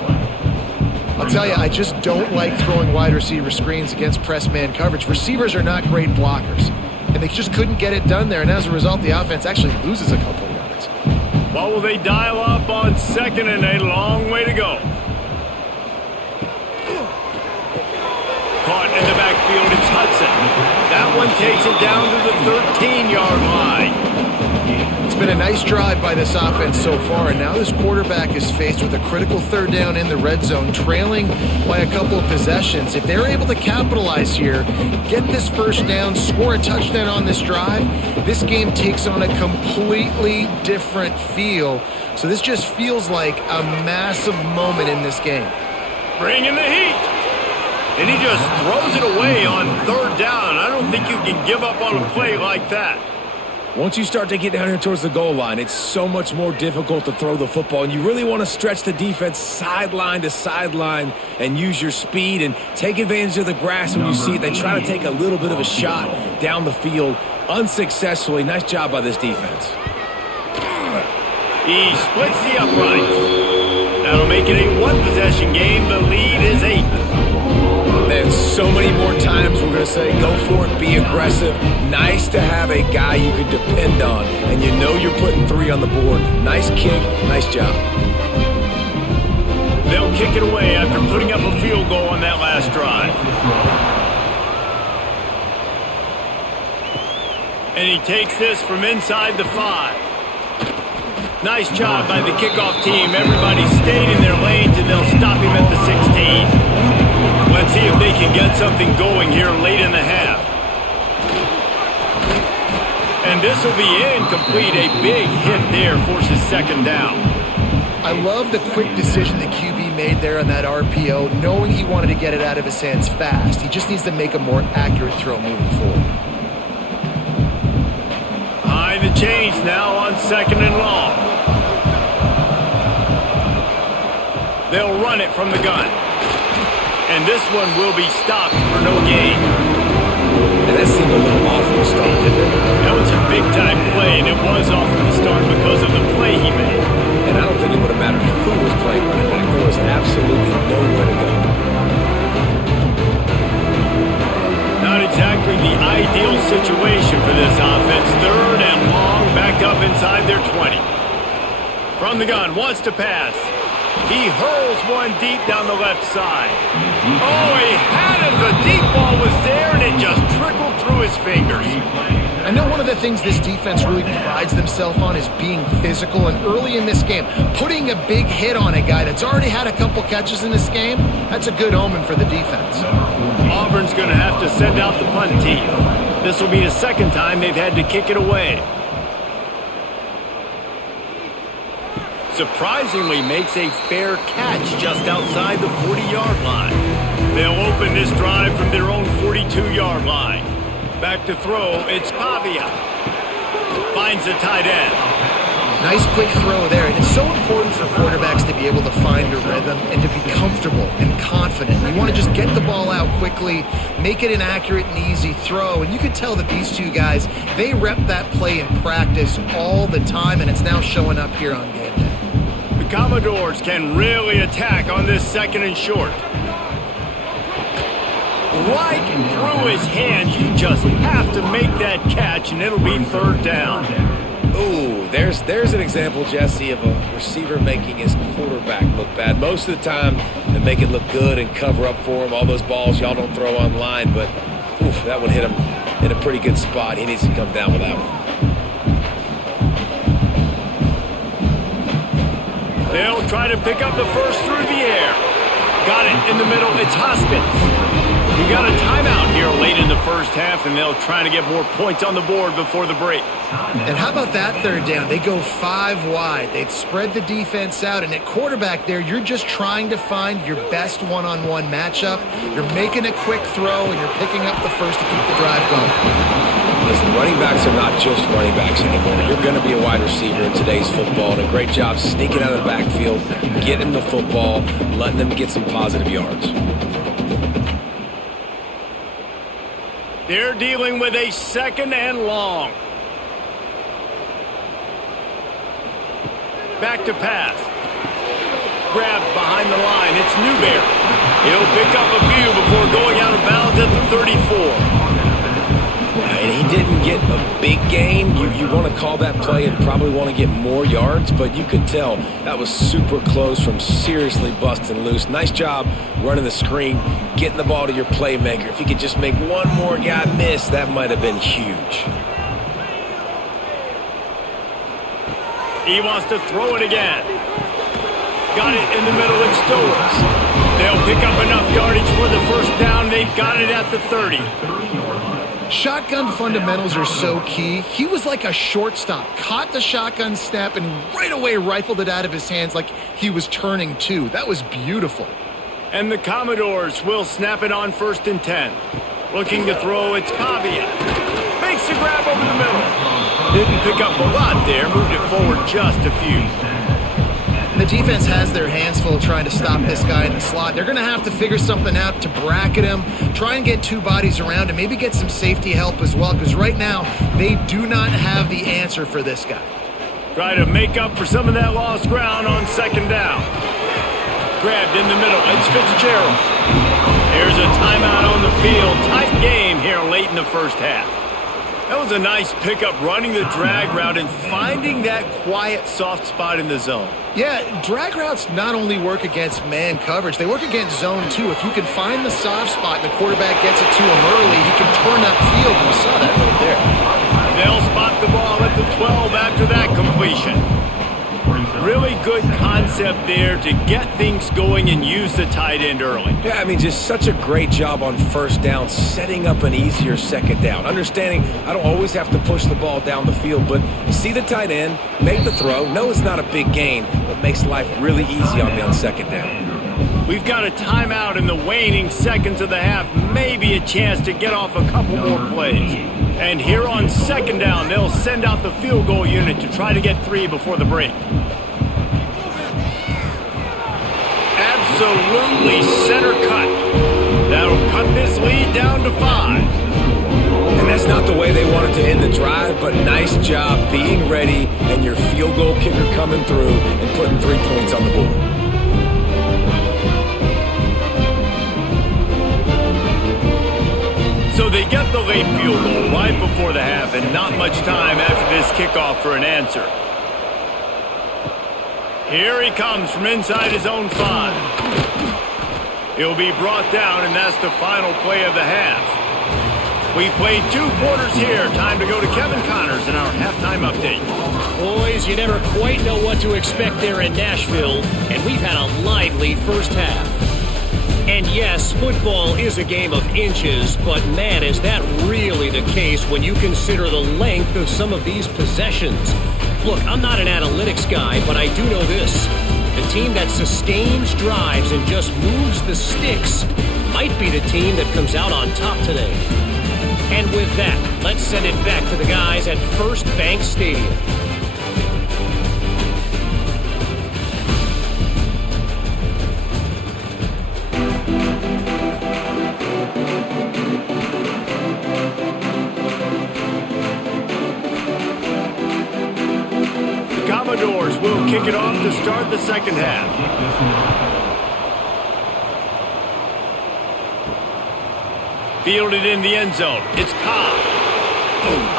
I'll tell you, I just don't like throwing wide receiver screens against press man coverage. Receivers are not great blockers, and they just couldn't get it done there, and as a result, the offense actually loses a couple of yards. Well, will they dial up on 2nd and a long way to go? Caught in the backfield, it's Hudson. That one takes it down to the 13-yard line. It's been a nice drive by this offense so far, and now this quarterback is faced with a critical third down in the red zone, trailing by a couple of possessions. If they're able to capitalize here, get this first down, score a touchdown on this drive, this game takes on a completely different feel. So this just feels like a massive moment in this game. Bringing the heat. And he just throws it away on third down. I don't think you can give up on a play like that. Once you start to get down here towards the goal line, it's so much more difficult to throw the football, and you really want to stretch the defense sideline to sideline and use your speed and take advantage of the grass when you see it. They try to take a little bit of a shot down the field unsuccessfully. Nice job by this defense. He splits the uprights. That'll make it a one-possession game. The lead is 8. And so many more times we're going to say, go for it, be aggressive. Nice to have a guy you can depend on, and you know you're putting 3 on the board. Nice kick, nice job. They'll kick it away after putting up a field goal on that last drive. And he takes this from inside the 5. Nice job by the kickoff team. Everybody stayed in their lanes, and they'll stop him at the 16. Let's see if they can get something going here late in the half. And this will be incomplete. A big hit there forces 2nd down. I love the quick decision the QB made there on that RPO, knowing he wanted to get it out of his hands fast. He just needs to make a more accurate throw moving forward. Behind the chains now on 2nd and long. They'll run it from the gun. And this one will be stopped for no gain. And that seemed a little awful from the start, didn't it? That was a big-time play, and it was off from the start because of the play he made. And I don't think it would have mattered who was playing running back. There was absolutely nowhere to go. Not exactly the ideal situation for this offense. 3rd and long, back up inside their 20. From the gun, wants to pass. He hurls one deep down the left side. Oh, he had it. The deep ball was there, and it just trickled through his fingers. I know one of the things this defense really prides themselves on is being physical, and early in this game, putting a big hit on a guy that's already had a couple catches in this game, that's a good omen for the defense. Auburn's going to have to send out the punt team. This will be the 2nd time they've had to kick it away. Surprisingly makes a fair catch just outside the 40-yard line. They'll open this drive from their own 42-yard line. Back to throw, it's Pavia. Finds the tight end. Nice quick throw there, and it's so important for quarterbacks to be able to find a rhythm and to be comfortable and confident. You want to just get the ball out quickly, make it an accurate and easy throw, and you can tell that these two guys, they rep that play in practice all the time, and it's now showing up here on game day. The Commodores can really attack on this 2nd and short. Right through his hands, you just have to make that catch, and it'll be 3rd down. Ooh, there's an example, Jesse, of a receiver making his quarterback look bad. Most of the time, they make it look good and cover up for him. All those balls y'all don't throw online, but oof, that one hit him in a pretty good spot. He needs to come down with that one. They'll try to pick up the first through the air. Got it in the middle. It's Hoskins. We got a timeout here late in the 1st half, and they'll try to get more points on the board before the break. And how about that 3rd down? They go 5 wide. They've spread the defense out, and at quarterback there, you're just trying to find your best one-on-one matchup. You're making a quick throw, and you're picking up the first to keep the drive going. Listen, running backs are not just running backs anymore. You're going to be a wide receiver in today's football, and a great job sneaking out of the backfield, getting the football, letting them get some positive yards. They're dealing with a 2nd and long. Back to pass. Grabbed behind the line. It's Newberry. He'll pick up a few before going out of bounds at the 34. And he didn't get a big gain. You want to call that play and probably want to get more yards, but you could tell that was super close from seriously busting loose. Nice job running the screen, getting the ball to your playmaker. If he could just make one more guy miss, that might have been huge. He wants to throw it again. Got it in the middle, it's Stowers. They'll pick up enough yardage for the 1st down. They've got it at the 30. Shotgun fundamentals are so key. He was like a shortstop, caught the shotgun snap, and right away rifled it out of his hands like he was turning 2. That was beautiful. And the Commodores will snap it on 1st and 10. Looking to throw, it's Pavia. Makes the grab over the middle. Didn't pick up a lot there, moved it forward just a few. The defense has their hands full trying to stop this guy in the slot. They're going to have to figure something out to bracket him, try and get 2 bodies around him, maybe get some safety help as well, because right now they do not have the answer for this guy. Try to make up for some of that lost ground on 2nd down. Grabbed in the middle. It's Fitzgerald. There's a timeout on the field. Tight game here late in the 1st half. That was a nice pickup, running the drag route and finding that quiet, soft spot in the zone. Yeah, drag routes not only work against man coverage, they work against zone too. If you can find the soft spot and the quarterback gets it to him early, he can turn upfield. You saw that right there. They'll spot the ball at the 12 after that completion. Really good concept there to get things going and use the tight end early. Yeah, I mean, just such a great job on 1st down, setting up an easier 2nd down. Understanding I don't always have to push the ball down the field, but see the tight end, make the throw. No, it's not a big gain, but makes life really easy on me on 2nd down. We've got a timeout in the waning seconds of the half, maybe a chance to get off a couple more plays. And here on 2nd down, they'll send out the field goal unit to try to get 3 before the break. Absolutely center cut. That'll cut this lead down to 5. And that's not the way they want to end the drive, but nice job being ready and your field goal kicker coming through and putting 3 points on the board. So they get the late field goal right before the half and not much time after this kickoff for an answer. Here he comes from inside his own 5. He'll be brought down, and that's the final play of the half. We've played 2 quarters here. Time to go to Kevin Connors in our halftime update. Boys, you never quite know what to expect there in Nashville, and we've had a lively first half. And yes, football is a game of inches, but man, is that really the case when you consider the length of some of these possessions. Look, I'm not an analytics guy, but I do know this. The team that sustains drives and just moves the sticks might be the team that comes out on top today. And with that, let's send it back to the guys at First Bank Stadium. Commodores will kick it off to start the second half. Fielded in the end zone. It's Cobb.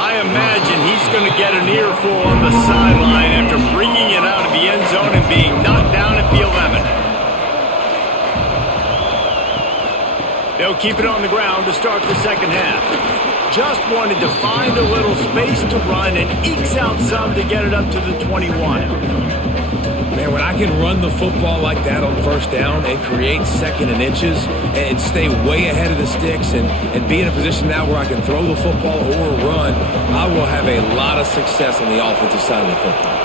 I imagine he's going to get an earful on the sideline after bringing it out of the end zone and being knocked down at the 11. They'll keep it on the ground to start the second half. Just wanted to find a little space to run and ekes out some to get it up to the 21. Man, when I can run the football like that on first down and create second and inches and stay way ahead of the sticks and be in a position now where I can throw the football or run, I will have a lot of success on the offensive side of the football.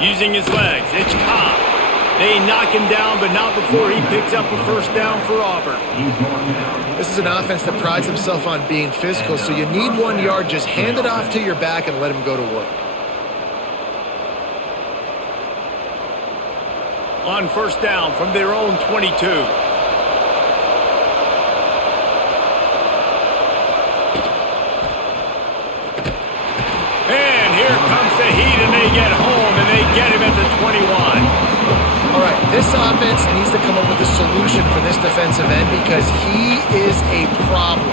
Using his legs, it's Cobb. They knock him down, but not before he picks up a first down for Auburn. This is an offense that prides himself on being physical, so you need 1 yard. Just hand it off to your back and let him go to work. On first down from their own 22. And here comes the heat, and they get home, and they get him at the 21. All right, this offense needs to come up with a solution for this defensive end because he is a problem.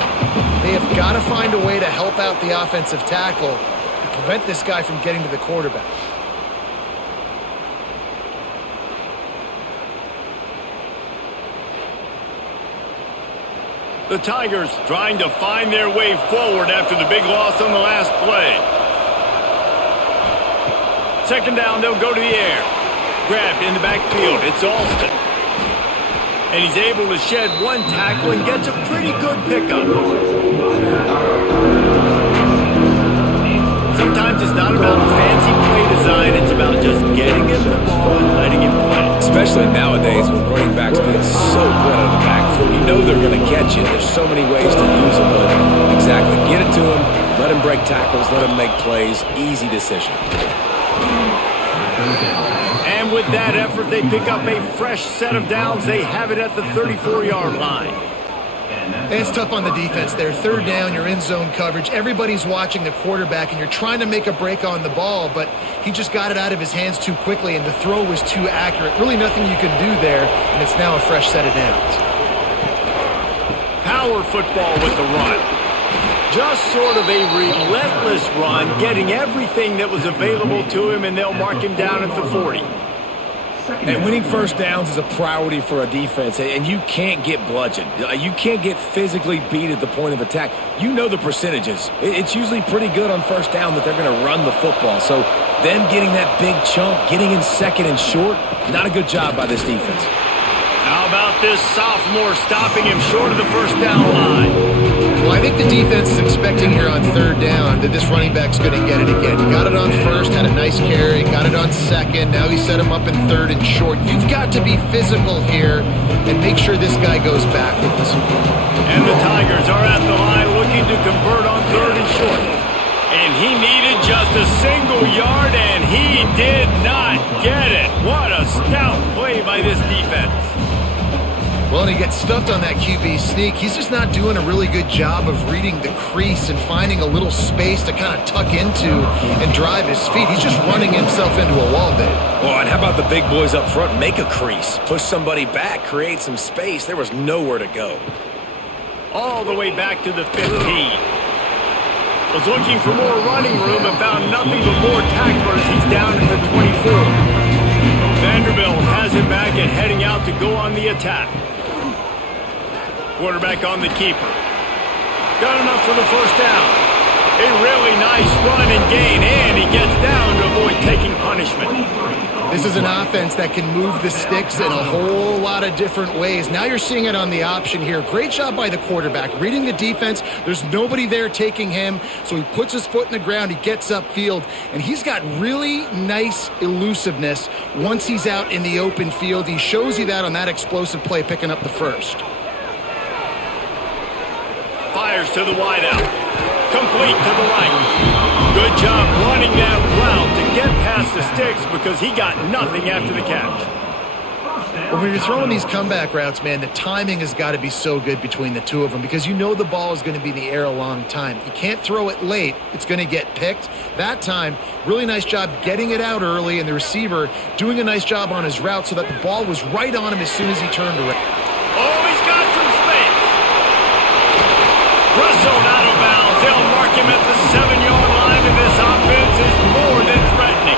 They have got to find a way to help out the offensive tackle to prevent this guy from getting to the quarterback. The Tigers trying to find their way forward after the big loss on the last play. Second down, they'll go to the air. Grabbed in the backfield, it's Alston. And he's able to shed 1 tackle and gets a pretty good pickup. Sometimes it's not about fancy play design, it's about just getting him the ball and letting him play. Especially nowadays when running backs get so good out of the backfield. You know they're going to catch it. There's so many ways to use them, but exactly. Get it to him, let him break tackles, let him make plays. Easy decision. And with that effort, they pick up a fresh set of downs. They have it at the 34-yard line. And it's tough on the defense there. Third down, you're in zone coverage. Everybody's watching the quarterback, and you're trying to make a break on the ball, but he just got it out of his hands too quickly, and the throw was too accurate. Really nothing you can do there, and it's now a fresh set of downs. Power football with the run. Just sort of a relentless run, getting everything that was available to him, and they'll mark him down at the 40. And winning first downs is a priority for a defense, and you can't get bludgeoned. You can't get physically beat at the point of attack. You know the percentages. It's usually pretty good on first down that they're going to run the football. So them getting that big chunk, getting in second and short, not a good job by this defense. How about this sophomore stopping him short of the first down line? Well, I think the defense is expecting here on third down that this running back's going to get it again. He got it on first, had a nice carry, got it on second. Now he set him up in third and short. You've got to be physical here and make sure this guy goes backwards. And the Tigers are at the line looking to convert on third and short. And he needed just a single yard, and he did not get it. What a stout play by this defense. Well, and he gets stuffed on that QB sneak. He's just not doing a really good job of reading the crease and finding a little space to kind of tuck into and drive his feet. He's just running himself into a wall, Dave. Well, and how about the big boys up front? Make a crease. Push somebody back. Create some space. There was nowhere to go. All the way back to the 15. Was looking for more running room and found nothing but more tacklers. He's down at the 24. Vanderbilt has it back and heading out to go on the attack. Quarterback on the keeper. Got enough for the first down. A really nice run and gain, and he gets down to avoid taking punishment. This is an offense that can move the sticks in a whole lot of different ways. Now you're seeing it on the option here. Great job by the quarterback. Reading the defense, there's nobody there taking him, so he puts his foot in the ground, he gets upfield, and he's got really nice elusiveness once he's out in the open field. He shows you that on that explosive play, picking up the first. Fires to the wideout. Complete to the right. Good job running that route to get past the sticks because he got nothing after the catch. Well, when you're throwing these comeback routes, man, the timing has got to be so good between the two of them because you know the ball is going to be in the air a long time. You can't throw it late. It's going to get picked. That time, really nice job getting it out early, and the receiver doing a nice job on his route so that the ball was right on him as soon as he turned around. Oh, he's got some space. Russell out of bounds. They'll mark him at the 7-yard line, and this offense is more than threatening.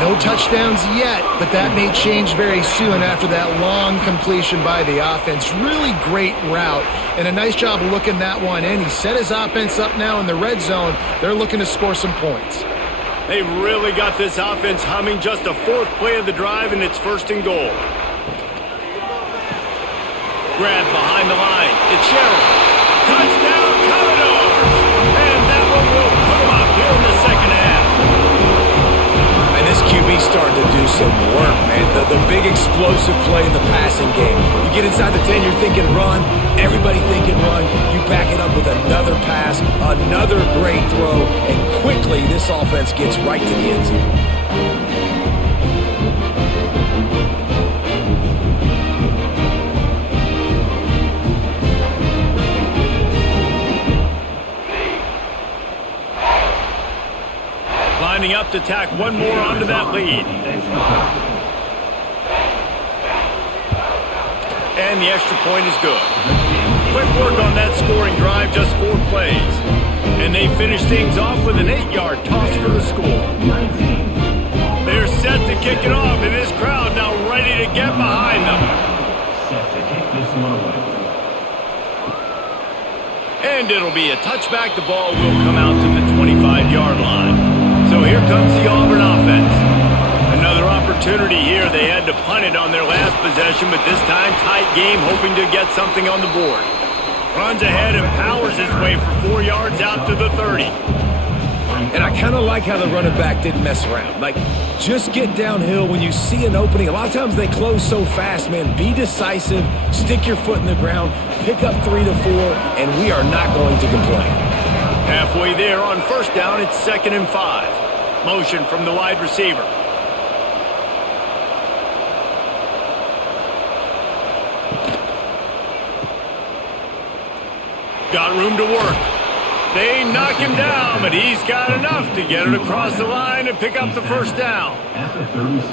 No touchdowns yet, but that may change very soon after that long completion by the offense. Really great route, and a nice job of looking that one in. He set his offense up now in the red zone. They're looking to score some points. They've really got this offense humming. Just the fourth play of the drive, and it's first and goal. Grab behind the line. It's Sherrill. Touchdown, Commodores! And that one will come up here in the second half. And this QB starting to do some work, man. The big explosive play in the passing game. You get inside the 10, you're thinking run. Everybody thinking run. You back it up with another pass, another great throw, and quickly this offense gets right to the end zone. Lining up to tack one more onto that lead. And the extra point is good. Quick work on that scoring drive, just 4 plays. And they finish things off with an 8-yard toss for the score. They're set to kick it off, and this crowd now ready to get behind them. And it'll be a touchback. The ball will come out to the 25-yard line. So here comes the Auburn offense. Another opportunity here. They had to punt it on their last possession, but this time tight game, hoping to get something on the board. Runs ahead and powers his way for 4 yards out to the 30. And I kind of like how the running back didn't mess around. Like, just get downhill when you see an opening. A lot of times they close so fast, man. Be decisive, stick your foot in the ground, pick up 3 to 4, and we are not going to complain. Halfway there on first down, it's 2nd and 5. Motion from the wide receiver. Got room to work. They knock him down, but he's got enough to get it across the line and pick up the first down. At the 36.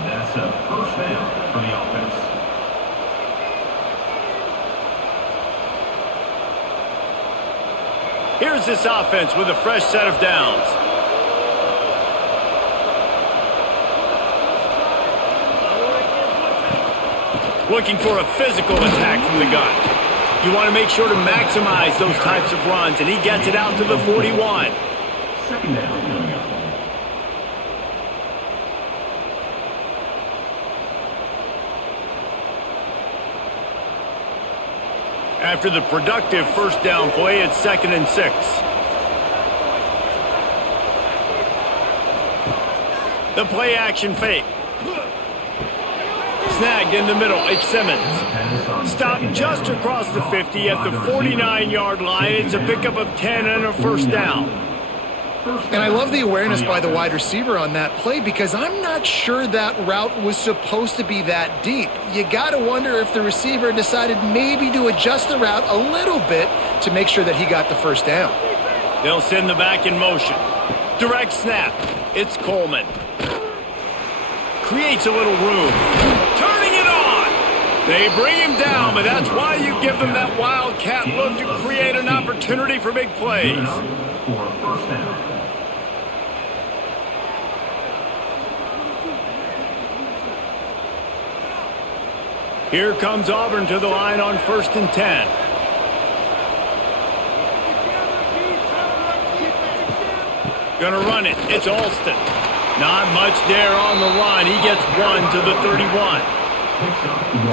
That's a first down for the offense. Here's this offense with a fresh set of downs. Looking for a physical attack from the gun. You want to make sure to maximize those types of runs, and he gets it out to the 41. Second down coming up. After the productive first down play, it's 2nd and 6. The play action fake. Snagged in the middle, it's Simmons. Stopped just across the 50 at the 49-yard line. It's a pickup of 10 and a first down. And I love the awareness by the wide receiver on that play because I'm not sure that route was supposed to be that deep. You got to wonder if the receiver decided maybe to adjust the route a little bit to make sure that he got the first down. They'll send the back in motion. Direct snap. It's Coleman. Creates a little room. Turning it on. They bring him down, but that's why you give them that wildcat look to create an opportunity for big plays. For a first down. Here comes Auburn to the line on 1st and 10. Gonna run it. It's Alston. Not much there on the run. He gets one to the 31.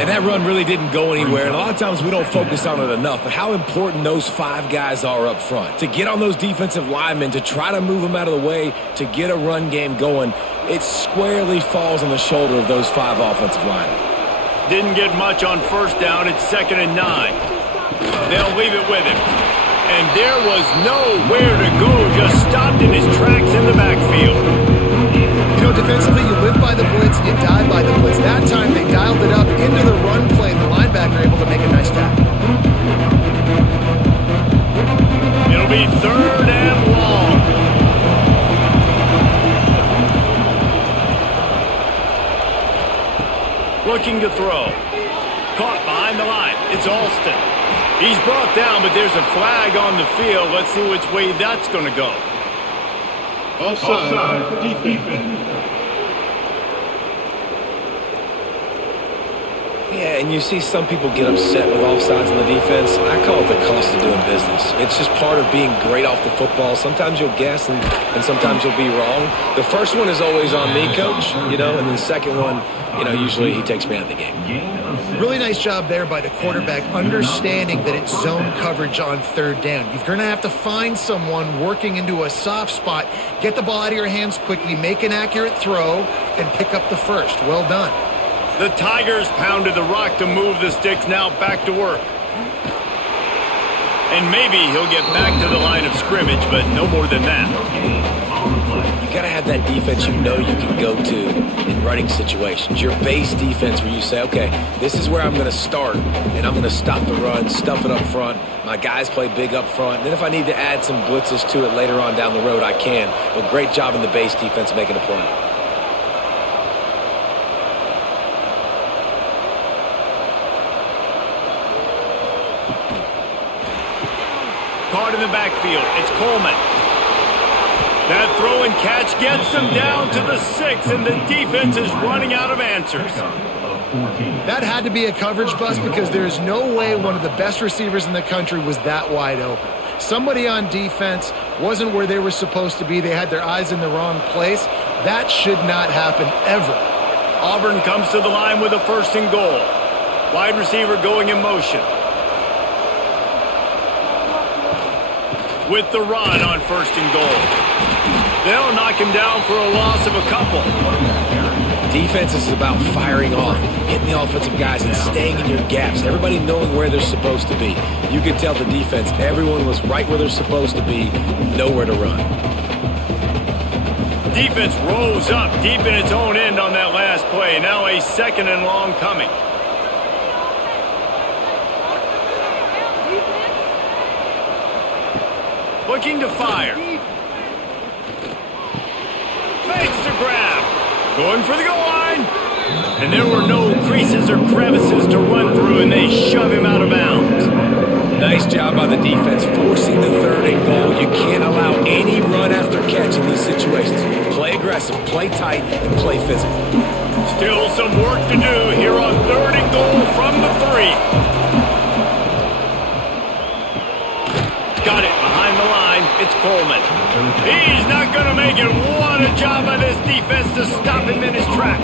And that run really didn't go anywhere. And a lot of times we don't focus on it enough, but how important those 5 guys are up front. To get on those defensive linemen, to try to move them out of the way, to get a run game going, it squarely falls on the shoulder of those 5 offensive linemen. Didn't get much on 1st down. It's 2nd and 9. They'll leave it with him. And there was nowhere to go. Just stopped in his tracks in the backfield. You know, defensively, you live by the blitz, you die by the blitz. That time, they dialed it up into the run play, and the linebacker able to make a nice tackle. It'll be 3rd and long. Looking to throw. Caught behind the line. It's Alston. He's brought down, but there's a flag on the field. Let's see which way that's going to go. Offside defense. Yeah, and you see some people get upset with offsides on the defense. I call it the cost of doing business. It's just part of being great off the football. Sometimes you'll guess and sometimes you'll be wrong. The first one is always on me, coach, and then the second one, usually he takes me out of the game. Really nice job there by the quarterback, understanding that it's zone coverage on 3rd down. You're going to have to find someone working into a soft spot, get the ball out of your hands quickly, make an accurate throw, and pick up the first. Well done. The Tigers pounded the rock to move the sticks, now back to work. And maybe he'll get back to the line of scrimmage, but no more than that. You got to have that defense you can go to in running situations. Your base defense where you say, okay, this is where I'm going to start, and I'm going to stop the run, stuff it up front. My guys play big up front. And then if I need to add some blitzes to it later on down the road, I can. But great job in the base defense making a play. Caught in the backfield. It's Coleman. That throw and catch gets him down to the 6, and the defense is running out of answers. That had to be a coverage bust because there is no way one of the best receivers in the country was that wide open. Somebody on defense wasn't where they were supposed to be. They had their eyes in the wrong place. That should not happen ever. Auburn comes to the line with a 1st and goal. Wide receiver going in motion. With the run on 1st and goal. They'll knock him down for a loss of a couple. Defense is about firing off, hitting the offensive guys and staying in your gaps. Everybody knowing where they're supposed to be. You could tell the defense, everyone was right where they're supposed to be, nowhere to run. Defense rose up deep in its own end on that last play. Now a 2nd and long coming. Looking to fire. Makes the grab. Going for the goal line. And there were no creases or crevices to run through, and they shove him out of bounds. Nice job by the defense forcing the 3rd and goal. You can't allow any run after catch in these situations. Play aggressive, play tight, and play physical. Still some work to do here on 3rd and goal from the 3. Got it behind the line. It's Coleman. He's not going to make it. What a job by this defense to stop him in his tracks.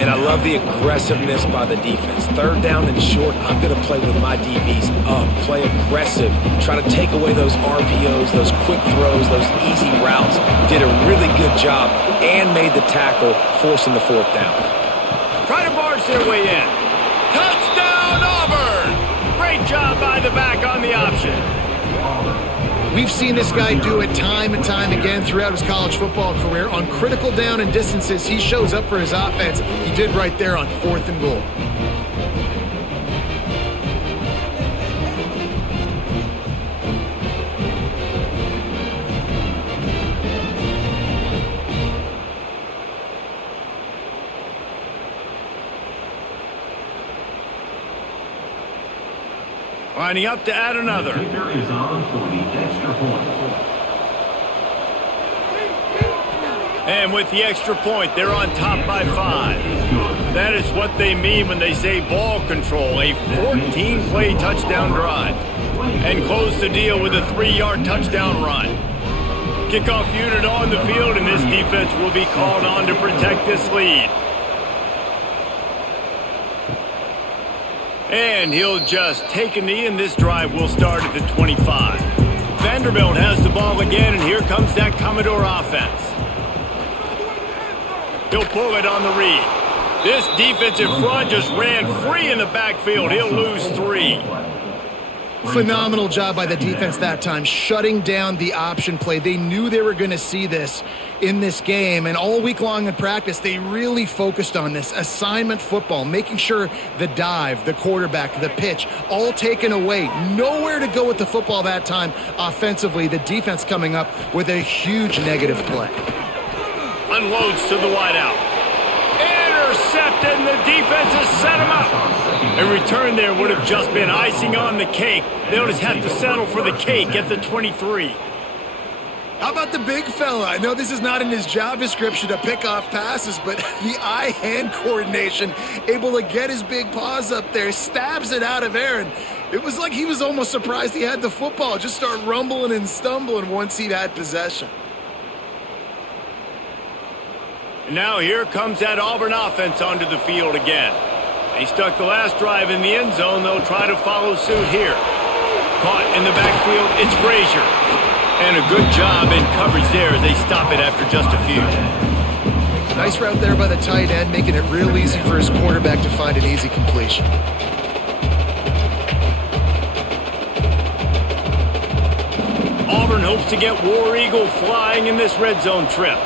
And I love the aggressiveness by the defense. 3rd down and short, I'm going to play with my DBs up. Play aggressive. Try to take away those RPOs, those quick throws, those easy routes. Did a really good job and made the tackle, forcing the 4th down. Try to barge their way in. Touchdown, Auburn! Great job by the back on the option. We've seen this guy do it time and time again throughout his college football career. On critical down and distances, he shows up for his offense. He did right there on 4th and goal. Lining up to add another. The kicker is on for the extra point. And with the extra point, they're on top by 5. That is what they mean when they say ball control, a 14-play touchdown drive. And close the deal with a 3-yard touchdown run. Kickoff unit on the field, and this defense will be called on to protect this lead. And he'll just take a knee, and this drive will start at the 25. Vanderbilt has the ball again, and here comes that Commodore offense. He'll pull it on the read. This defensive front just ran free in the backfield. He'll lose 3. Phenomenal job by the defense that time, shutting down the option play. They knew they were going to see this in this game, and all week long in practice, they really focused on this assignment football, making sure the dive, the quarterback, the pitch, all taken away. Nowhere to go with the football that time offensively. The defense coming up with a huge negative play. Unloads to the wideout. Intercepted, and the defense has set him up. A return there would have just been icing on the cake. They'll just have to settle for the cake at the 23. How about the big fella? I know this is not in his job description to pick off passes, but the eye-hand coordination, able to get his big paws up there, stabs it out of air, and it was like he was almost surprised he had the football. Just start rumbling and stumbling once he had possession. And now here comes that Auburn offense onto the field again. They stuck the last drive in the end zone. They'll try to follow suit here. Caught in the backfield, it's Frazier. And a good job in coverage there as they stop it after just a few. Nice route there by the tight end, making it real easy for his quarterback to find an easy completion. Auburn hopes to get War Eagle flying in this red zone trip.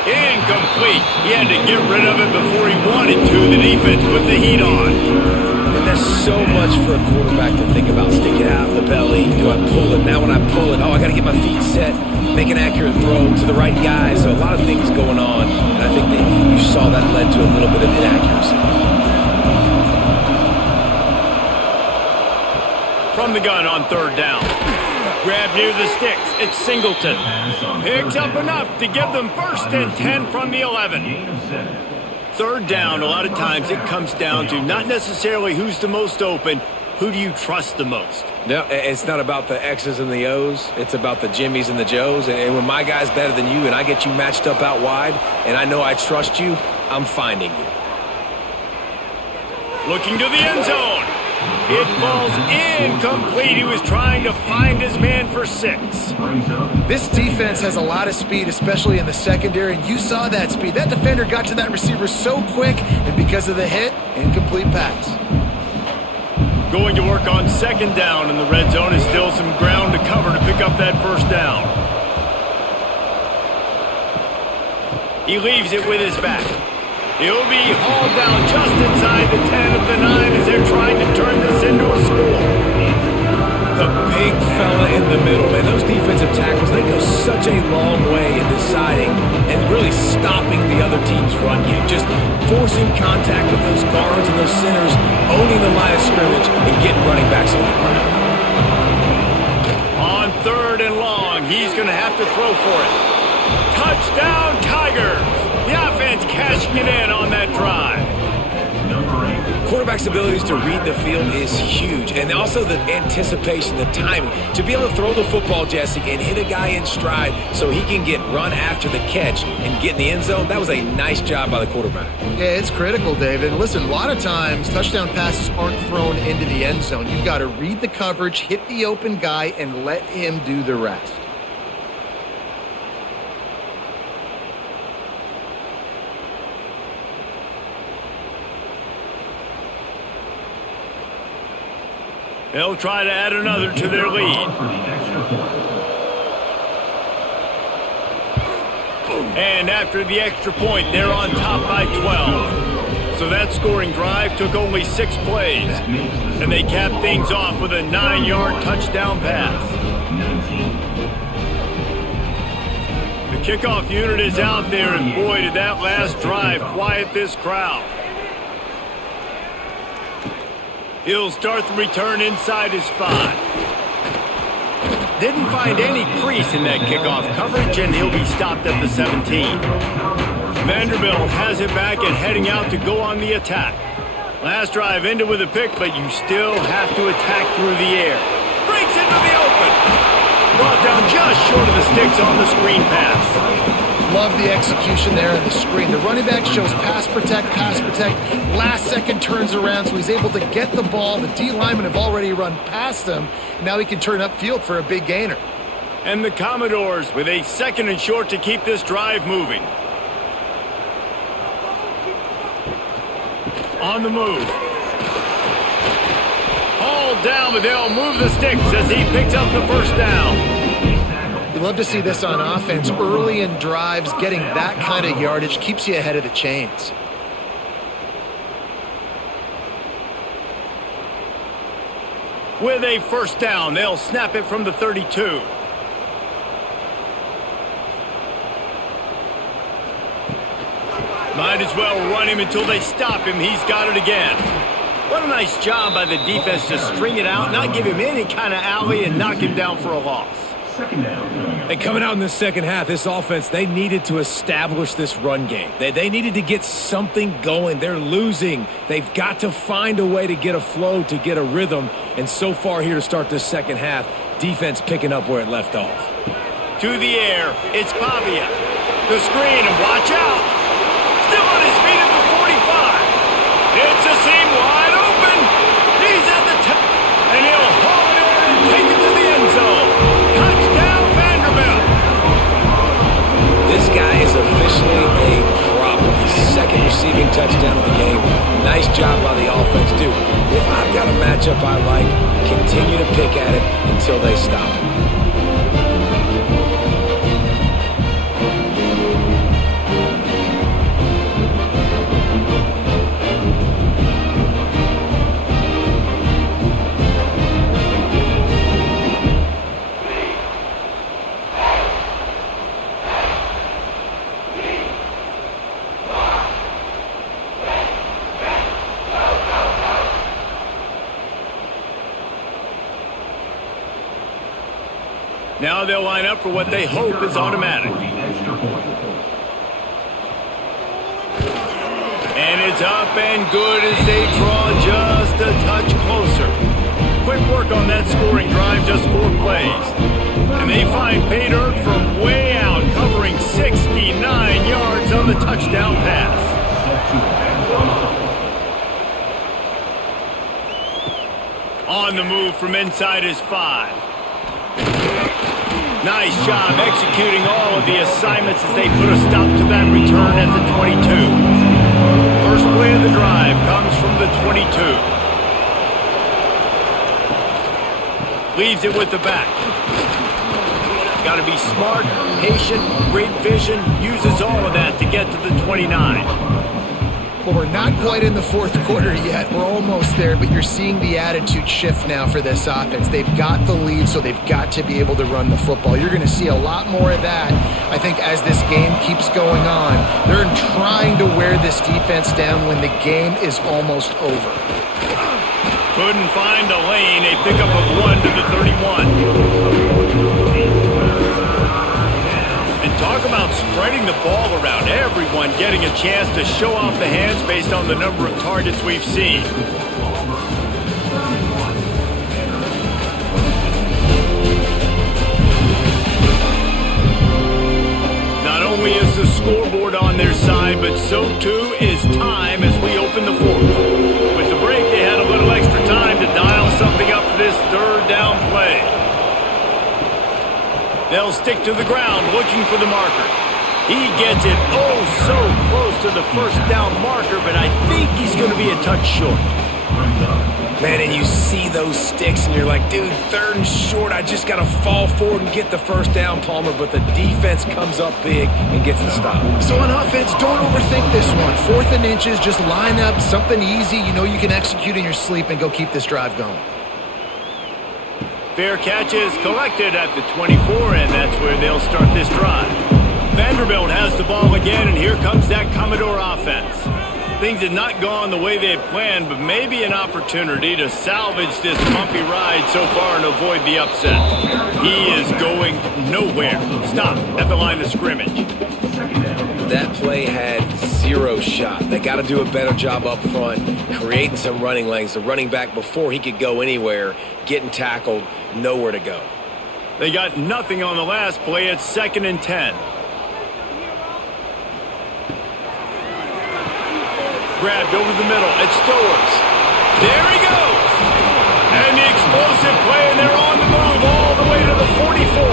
Incomplete. He had to get rid of it before he wanted to. The defense put the heat on. And there's so much for a quarterback to think about. Stick it out the belly. Do I pull it? Now when I pull it, I got to get my feet set, make an accurate throw to the right guy. So a lot of things going on, and I think that you saw that led to a little bit of inaccuracy. From the gun on 3rd down. Grab near the sticks. It's Singleton. Picks up enough to give them 1st and 10 from the 11. 3rd down, a lot of times it comes down to not necessarily who's the most open, who do you trust the most? No, it's not about the X's and the O's. It's about the Jimmies and the Joes. And when my guy's better than you and I get you matched up out wide and I know I trust you, I'm finding you. Looking to the end zone. It falls incomplete. He was trying to find his man for 6. This defense has a lot of speed, especially in the secondary, and you saw that speed. That defender got to that receiver so quick, and because of the hit, incomplete pass. Going to work on 2nd down in the red zone is still some ground to cover to pick up that 1st down. He leaves it with his back. He'll be hauled down just inside the 10 of the 9 as they're trying to turn this into a score. The big fella in the middle, man. Those defensive tackles, they go such a long way in deciding and really stopping the other team's run game. Just forcing contact with those guards and those centers, owning the line of scrimmage, and getting running backs on the ground. On 3rd and long, he's going to have to throw for it. Touchdown, Tigers! The offense cashing it in on that drive. Quarterback's abilities to read the field is huge, and also the anticipation, the timing. To be able to throw the football, Jesse, and hit a guy in stride so he can get run after the catch and get in the end zone, that was a nice job by the quarterback. Yeah, it's critical, David. Listen, a lot of times touchdown passes aren't thrown into the end zone. You've got to read the coverage, hit the open guy, and let him do the rest. They'll try to add another to their lead. For the extra point. And after the extra point, they're on top by 12. So that scoring drive took only 6 plays. And they capped things off with a 9-yard touchdown pass. 19. The kickoff unit is out there, and boy, did that last drive quiet this crowd. He'll start the return inside his 5. Didn't find any crease in that kickoff coverage, and he'll be stopped at the 17. Vanderbilt has it back and heading out to go on the attack. Last drive ended with a pick, but you still have to attack through the air. Breaks into the open. Brought down just short of the sticks on the screen pass. Love the execution there on the screen. The running back shows pass protect. Last second turns around, so he's able to get the ball. The D linemen have already run past him. Now he can turn upfield for a big gainer. And the Commodores with a 2nd and short to keep this drive moving. On the move. Hauled down, but they'll move the sticks as he picks up the first down. You love to see this on offense. Early in drives, getting that kind of yardage keeps you ahead of the chains. With a first down, they'll snap it from the 32. Might as well run him until they stop him. He's got it again. What a nice job by the defense to string it out, not give him any kind of alley, and knock him down for a loss. Second down. And coming out in the second half, this offense, they needed to establish this run game. They needed to get something going. They're losing. They've got to find a way to get a flow, to get a rhythm. And so far here to start this second half, defense picking up where it left off. To the air, it's Pavia. The screen, and watch out. Still on his feet at the 45. It's a seam wide open. He's at the top, and he'll haul it in and take it to the end zone. Touchdown, Vanderbilt. This guy is officially a problem. His 2nd receiving touchdown of the game. Nice job by the offense, too. If I've got a matchup I like, continue to pick at it until they stop it. Now they'll line up for what they hope is automatic. And it's up and good as they draw just a touch closer. Quick work on that scoring drive, just 4 plays. And they find pay dirt from way out, covering 69 yards on the touchdown pass. On the move from inside his 5. Nice job executing all of the assignments as they put a stop to that return at the 22. First play of the drive comes from the 22. Leaves it with the back. Got to be smart, patient, great vision, uses all of that to get to the 29. Well, we're not quite in the 4th quarter yet. We're almost there, but you're seeing the attitude shift now for this offense. They've got the lead, so they've got to be able to run the football. You're going to see a lot more of that, I think, as this game keeps going on. They're trying to wear this defense down when the game is almost over. Couldn't find a lane. A pickup of 1 to the 31. And talk about spreading the ball around. Everyone getting a chance to show off the hands based on the number of targets we've seen. Not only is the scoreboard on their side, but so too is time as we open the 4th. With the break, they had a little extra time to dial something up for this 3rd down play. They'll stick to the ground looking for the marker. He gets it oh so close to the first down marker, but I think he's going to be a touch short. Man, and you see those sticks, and you're like, dude, 3rd and short, I just got to fall forward and get the first down, Palmer, but the defense comes up big and gets the stop. So on offense, don't overthink this one. 4th and inches, just line up something easy you know you can execute in your sleep and go keep this drive going. Fair catch is collected at the 24, and that's where they'll start this drive. Vanderbilt has the ball again, and here comes that Commodore offense. Things had not gone the way they had planned, but maybe an opportunity to salvage this bumpy ride so far and avoid the upset. He is going nowhere. Stop at the line of scrimmage. That play had 0 shot. They got to do a better job up front, creating some running lanes. The running back, before he could go anywhere, getting tackled, nowhere to go. They got nothing on the last play. It's 2nd and 10. Grabbed over the middle. It's Stowers. There he goes. And the explosive play, and they're on the move all the way to the 44.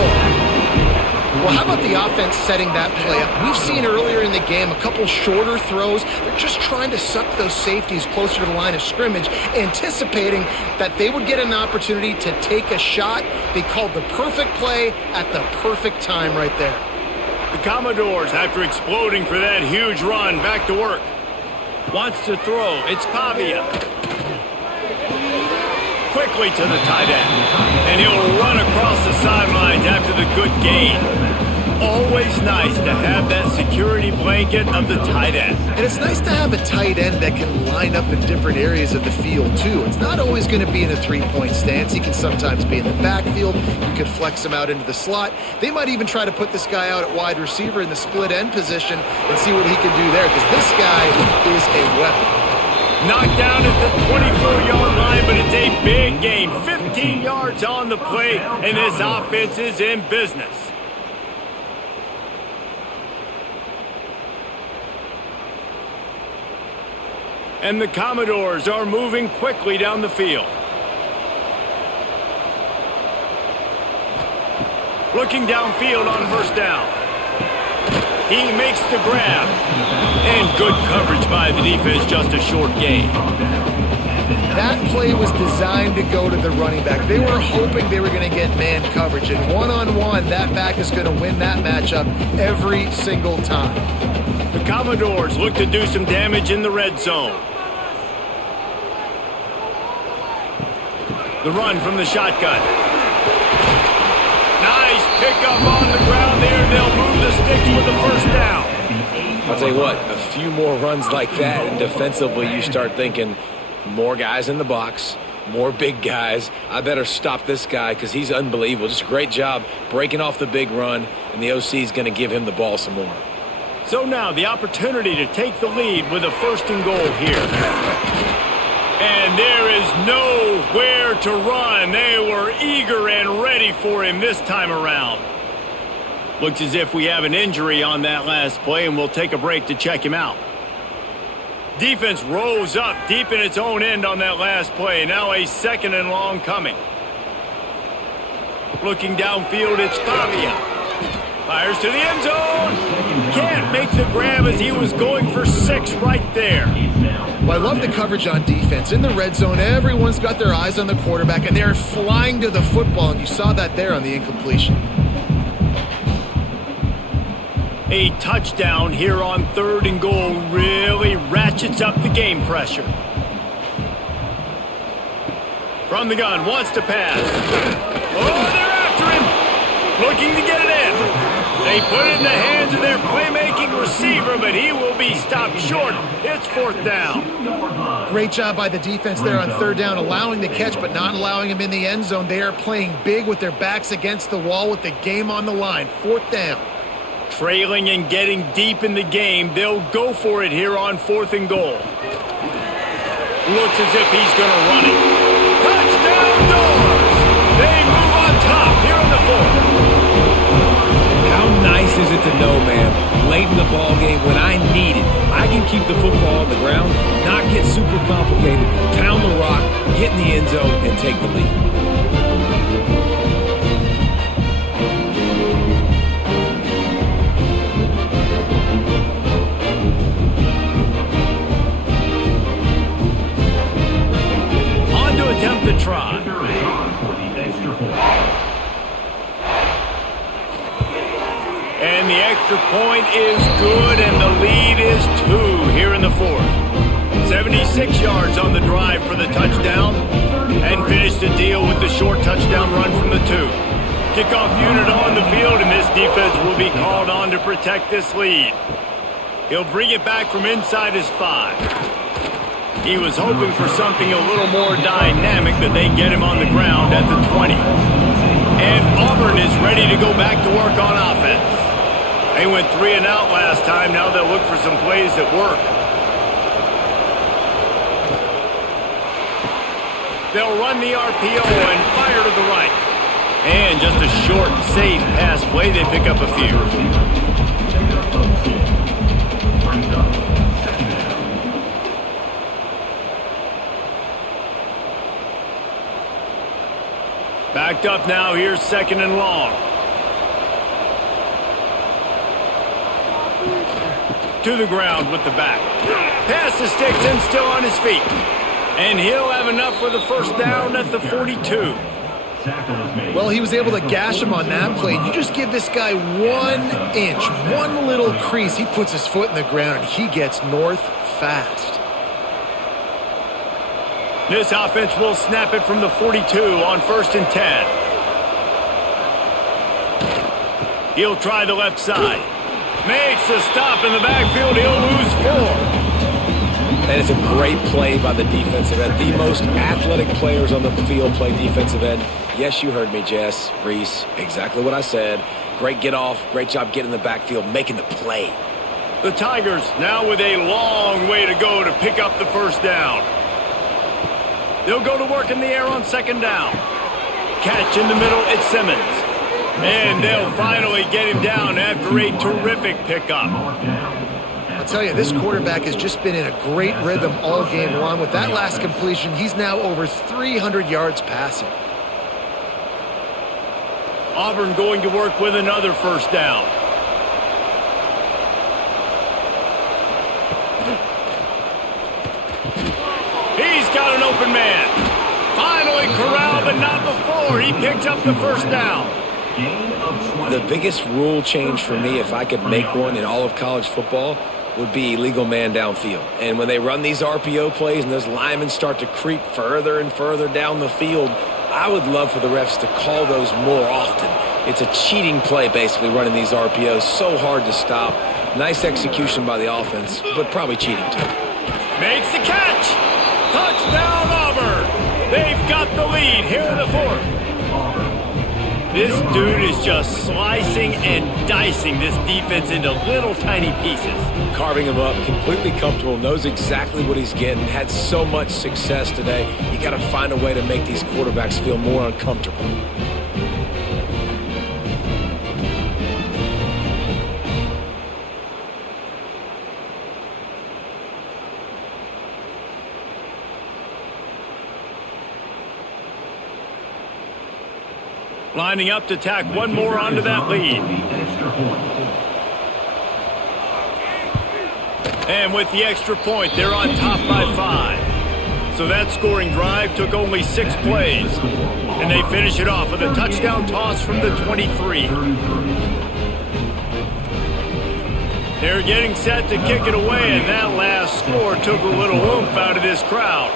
Well, how about the offense setting that play up? We've seen earlier in the game a couple shorter throws. They're just trying to suck those safeties closer to the line of scrimmage, anticipating that they would get an opportunity to take a shot. They called the perfect play at the perfect time right there. The Commodores, after exploding for that huge run, back to work. Wants to throw. It's Pavia. Quickly to the tight end. And he'll run across the sidelines after the good gain. Always nice to have that security blanket of the tight end. And it's nice to have a tight end that can line up in different areas of the field, too. It's not always going to be in a 3-point stance. He can sometimes be in the backfield. You could flex him out into the slot. They might even try to put this guy out at wide receiver in the split end position and see what he can do there, because this guy is a weapon. Knocked down at the 24-yard line, but it's a big gain. 15 yards on the play, and this offense is in business. And the Commodores are moving quickly down the field. Looking downfield on 1st down. He makes the grab. And good coverage by the defense, just a short gain. That play was designed to go to the running back. They were hoping they were going to get man coverage. And one-on-one, that back is going to win that matchup every single time. The Commodores look to do some damage in the red zone. The run from the shotgun. Nice pickup on the ground there. They'll move the sticks with the 1st down. I'll tell you what, a few more runs like that, and defensively you start thinking, more guys in the box, more big guys. I better stop this guy because he's unbelievable. Just a great job breaking off the big run, and the OC is going to give him the ball some more. So now the opportunity to take the lead with a 1st and goal here. And there is nowhere to run. They were eager and ready for him this time around. Looks as if we have an injury on that last play, and we'll take a break to check him out. Defense rose up deep in its own end on that last play. Now a 2nd and long coming. Looking downfield, it's Pavia. Fires to the end zone. Can't make the grab as he was going for 6 right there. Well, I love the coverage on defense. In the red zone, everyone's got their eyes on the quarterback, and they're flying to the football, and you saw that there on the incompletion. A touchdown here on 3rd and goal really ratchets up the game pressure. From the gun, wants to pass. Oh, they're after him. Looking to get it in. They put it in the hands of their playmaking receiver, but he will be stopped short. It's 4th down. Great job by the defense there on 3rd down, allowing the catch but not allowing him in the end zone. They are playing big with their backs against the wall with the game on the line. 4th down. Trailing and getting deep in the game, they'll go for it here on 4th and goal. Looks as if he's going to run it. Touchdown Doors! They move on top here in the 4th. How nice is it to know, man, late in the ball game when I need it, I can keep the football on the ground, not get super complicated, pound the rock, get in the end zone, and take the lead. extra point is good, and the lead is 2 here in the fourth. 76 yards on the drive for the touchdown, and finished the deal with the short touchdown run from the 2. Kickoff unit on the field, and this defense will be called on to protect this lead. He'll bring it back from inside his 5. He was hoping for something a little more dynamic, but they get him on the ground at the 20. And Auburn is ready to go back to work on offense. They went 3 and out last time. Now they'll look for some plays that work. They'll run the RPO and fire to the right. And just a short, safe pass play. They pick up a few. Backed up now. Here's 2nd and long. To the ground with the back. Pass to Sticks and still on his feet. And he'll have enough for the first down at the 42. Well, he was able to gash him on that play. You just give this guy 1 inch, one little crease. He puts his foot in the ground, and he gets north fast. This offense will snap it from the 42 on 1st and 10. He'll try the left side. Makes a stop in the backfield. He'll lose 4. And it's a great play by the defensive end. The most athletic players on the field play defensive end. Yes, you heard me, Jess, Reese. Exactly what I said. Great get off. Great job getting in the backfield, making the play. The Tigers now with a long way to go to pick up the first down. They'll go to work in the air on 2nd down. Catch in the middle, it's Simmons. And they'll finally get him down after a terrific pickup. I'll tell you, this quarterback has just been in a great rhythm all game long. With that last completion, he's now over 300 yards passing. Auburn going to work with another first down. He's got an open man. Finally corralled, but not before. He picks up the first down. The biggest rule change for me, if I could make one in all of college football, would be illegal man downfield. And when they run these RPO plays and those linemen start to creep further and further down the field, I would love for the refs to call those more often. It's a cheating play, basically, running these RPOs. So hard to stop. Nice execution by the offense, but probably cheating too. Makes the catch. Touchdown, Auburn. They've got the lead here in the fourth. This dude is just slicing and dicing this defense into little tiny pieces. Carving him up, completely comfortable, knows exactly what he's getting, had so much success today. You got to find a way to make these quarterbacks feel more uncomfortable. Lining up to tack one more onto that lead. And with the extra point, they're on top by 5. So that scoring drive took only 6 plays. And they finish it off with a touchdown toss from the 23. They're getting set to kick it away, and that last score took a little oomph out of this crowd.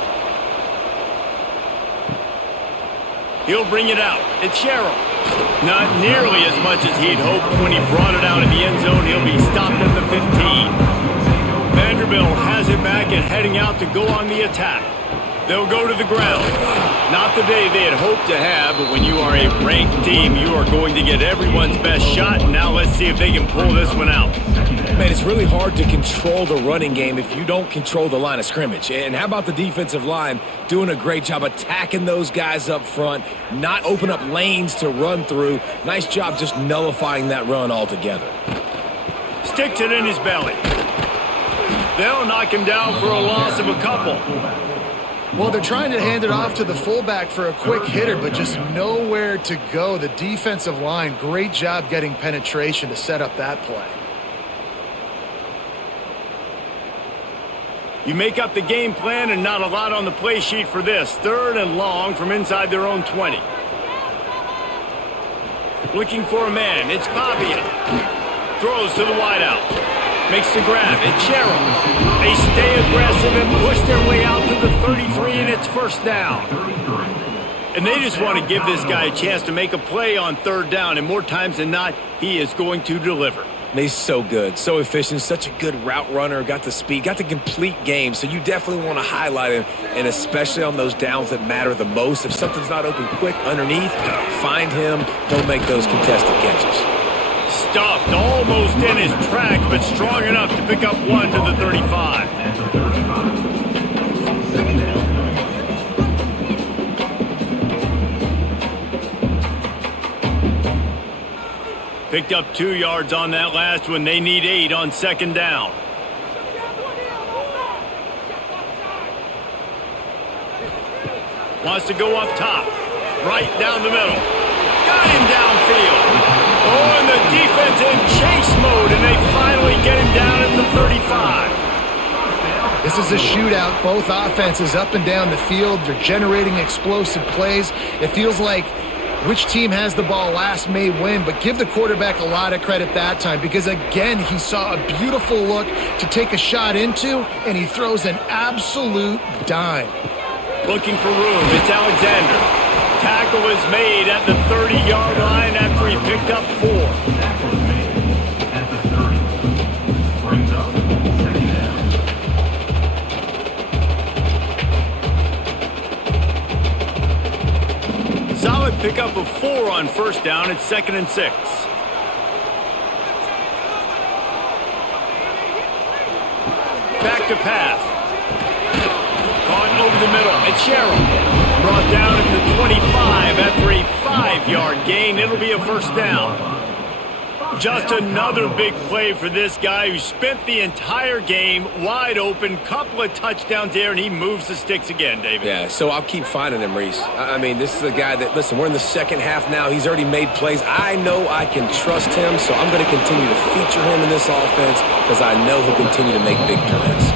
He'll bring it out. It's Sherrill. Not nearly as much as he'd hoped when he brought it out in the end zone. He'll be stopped at the 15. Vanderbilt has it back and heading out to go on the attack. They'll go to the ground. Not the day they had hoped to have, but when you are a ranked team, you are going to get everyone's best shot. Now let's see if they can pull this one out. Man, it's really hard to control the running game if you don't control the line of scrimmage. And how about the defensive line doing a great job attacking those guys up front, not open up lanes to run through. Nice job just nullifying that run altogether. Sticks it in his belly. They'll knock him down for a loss of a couple. Well, they're trying to hand it off to the fullback for a quick hitter, but just nowhere to go. The defensive line, great job getting penetration to set up that play. You make up the game plan and not a lot on the play sheet for this. 3rd and long from inside their own 20. Looking for a man. It's Pavia. throws to the wideout. Makes the grab. It's Sherrill. They stay aggressive and push their way out to the 33, and it's first down. And they just want to give this guy a chance to make a play on third down, and more times than not, he is going to deliver. He's so good, so efficient, such a good route runner, got the speed, got the complete game, so you definitely want to highlight him, and especially on those downs that matter the most. If something's not open quick underneath, find him, don't make those contested catches. Stuffed almost in his track, but strong enough to pick up one to the 35. At the 35. Second down. Picked up 2 yards on that last one. They need 8 on second down. Wants to go up top. Right down the middle. Got him downfield. Oh, and the defense in chase mode, and they finally get him down at the 35. This is a shootout. Both offenses up and down the field. They're generating explosive plays. It feels like which team has the ball last may win, but give the quarterback a lot of credit that time because, again, he saw a beautiful look to take a shot into, and he throws an absolute dime. Looking for room. It's Alexander. Tackle is made at the 30-yard line after he picked up 4. Tackle is made at the 30. Brings up second down. Solid pickup of 4 on first down. It's 2nd and 6. Back to pass. Caught over the middle. It's Sherrill. Brought down at the 25 after a 5-yard gain. It'll be a first down. Just another big play for this guy who spent the entire game wide open. Couple of touchdowns there, and he moves the sticks again, David. Yeah, so I'll keep finding him, Reese. I mean, this is a guy that, listen, we're in the second half now. He's already made plays. I know I can trust him, so I'm going to continue to feature him in this offense because I know he'll continue to make big plays.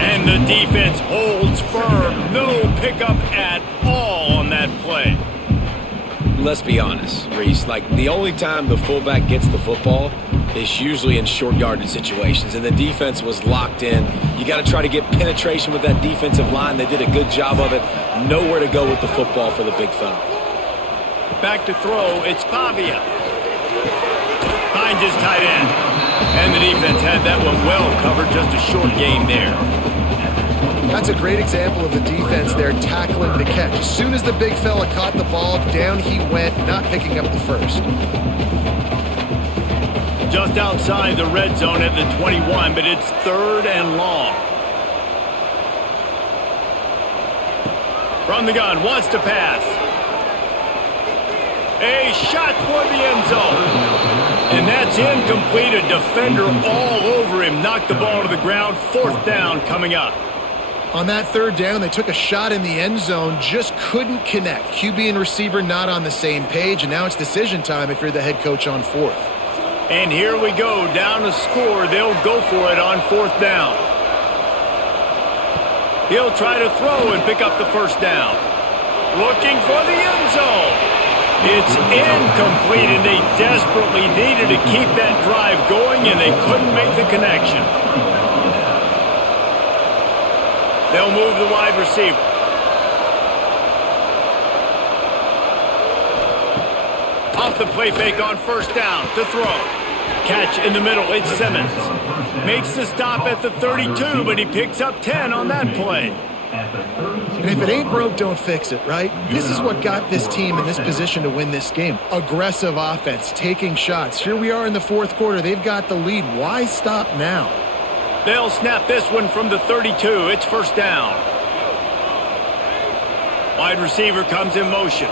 And the defense holds firm. No pickup at all on that play. Let's be honest, Reese. Like, the only time the fullback gets the football is usually in short yardage situations, and the defense was locked in. You got to try to get penetration with that defensive line. They did a good job of it. Nowhere to go with the football for the big fella. Back to throw. It's Pavia. Finds his tight end. And the defense had that one well covered. Just a short game there. That's a great example of the defense there tackling the catch. As soon as the big fella caught the ball, down he went, not picking up the first. Just outside the red zone at the 21, but it's 3rd and long. From the gun, wants to pass. A shot toward the end zone. And that's incomplete. A defender all over him. Knocked the ball to the ground. 4th down coming up. On that 3rd down, they took a shot in the end zone, just couldn't connect. QB and receiver not on the same page, and now it's decision time if you're the head coach on 4th. And here we go, down to score. They'll go for it on 4th down. He'll try to throw and pick up the first down. Looking for the end zone. It's incomplete, and they desperately needed to keep that drive going, and they couldn't make the connection. They'll move the wide receiver. Off the play fake on first down to throw. Catch in the middle. It's Simmons. Makes the stop at the 32, but he picks up 10 on that play. And if it ain't broke, don't fix it, right? This is what got this team in this position to win this game. Aggressive offense, taking shots. Here we are in the 4th quarter. They've got the lead. Why stop now? They'll snap this one from the 32. It's first down. Wide receiver comes in motion.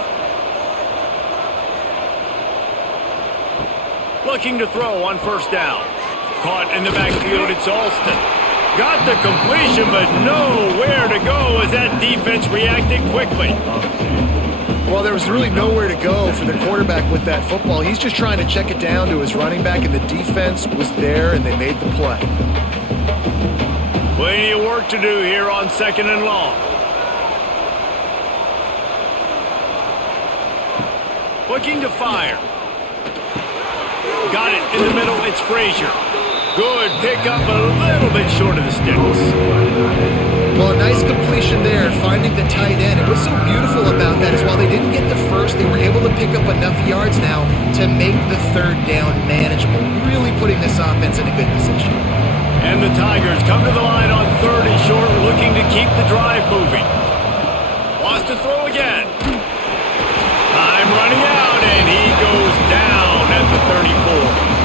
Looking to throw on first down. Caught in the backfield. It's Alston. Got the completion, but nowhere to go as that defense reacted quickly. Well, there was really nowhere to go for the quarterback with that football. He's just trying to check it down to his running back, and the defense was there, and they made the play. Plenty of work to do here on 2nd and long. Looking to fire. Got it in the middle. It's Frazier. Good pickup, a little bit short of the sticks. Well, a nice completion there, finding the tight end. And what's so beautiful about that is while they didn't get the first, they were able to pick up enough yards now to make the third down manageable, really putting this offense in a good position. And the Tigers come to the line on 3rd and short, looking to keep the drive moving. Wants to throw again. Time running out, and he goes down at the 34.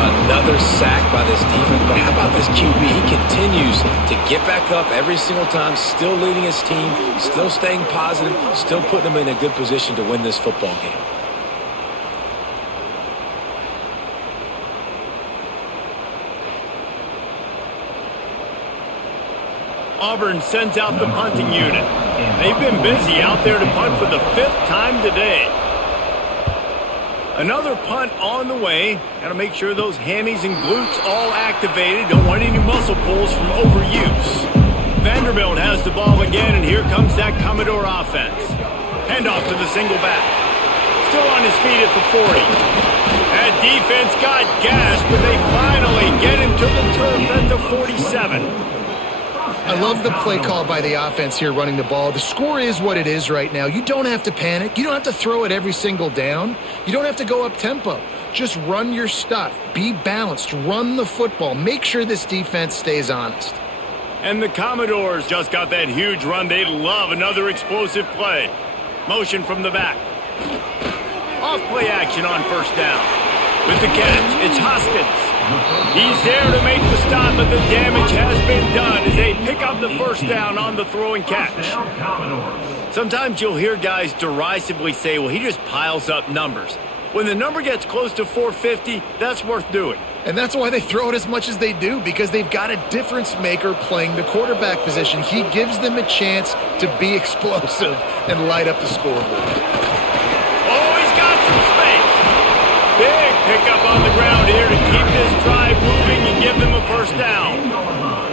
Another sack by this defense, but how about this QB? He continues to get back up every single time, still leading his team, still staying positive, still putting them in a good position to win this football game. Auburn sends out the punting unit. They've been busy out there to punt for the 5th time today. Another punt on the way. Got to make sure those hammies and glutes all activated. Don't want any muscle pulls from overuse. Vanderbilt has the ball again, and here comes that Commodore offense. Handoff to the single back. Still on his feet at the 40. That defense got gashed, but they finally get him to the turf at the 47. I love the play call by the offense here running the ball. The score is what it is right now. You don't have to panic. You don't have to throw it every single down. You don't have to go up tempo. Just run your stuff. Be balanced. Run the football. Make sure this defense stays honest. And the Commodores just got that huge run. They love another explosive play. Motion from the back. Off play action on 1st down. With the catch, it's Hoskins. He's there to make the stop, but the damage has been done as they pick up the 1st down on the throw and catch. Sometimes you'll hear guys derisively say, well, he just piles up numbers. When the number gets close to 450, that's worth doing. And that's why they throw it as much as they do, because they've got a difference maker playing the quarterback position. He gives them a chance to be explosive and light up the scoreboard. Oh, he's got some space. Big pickup on the ground here to keep this drive moving and give them a 1st down.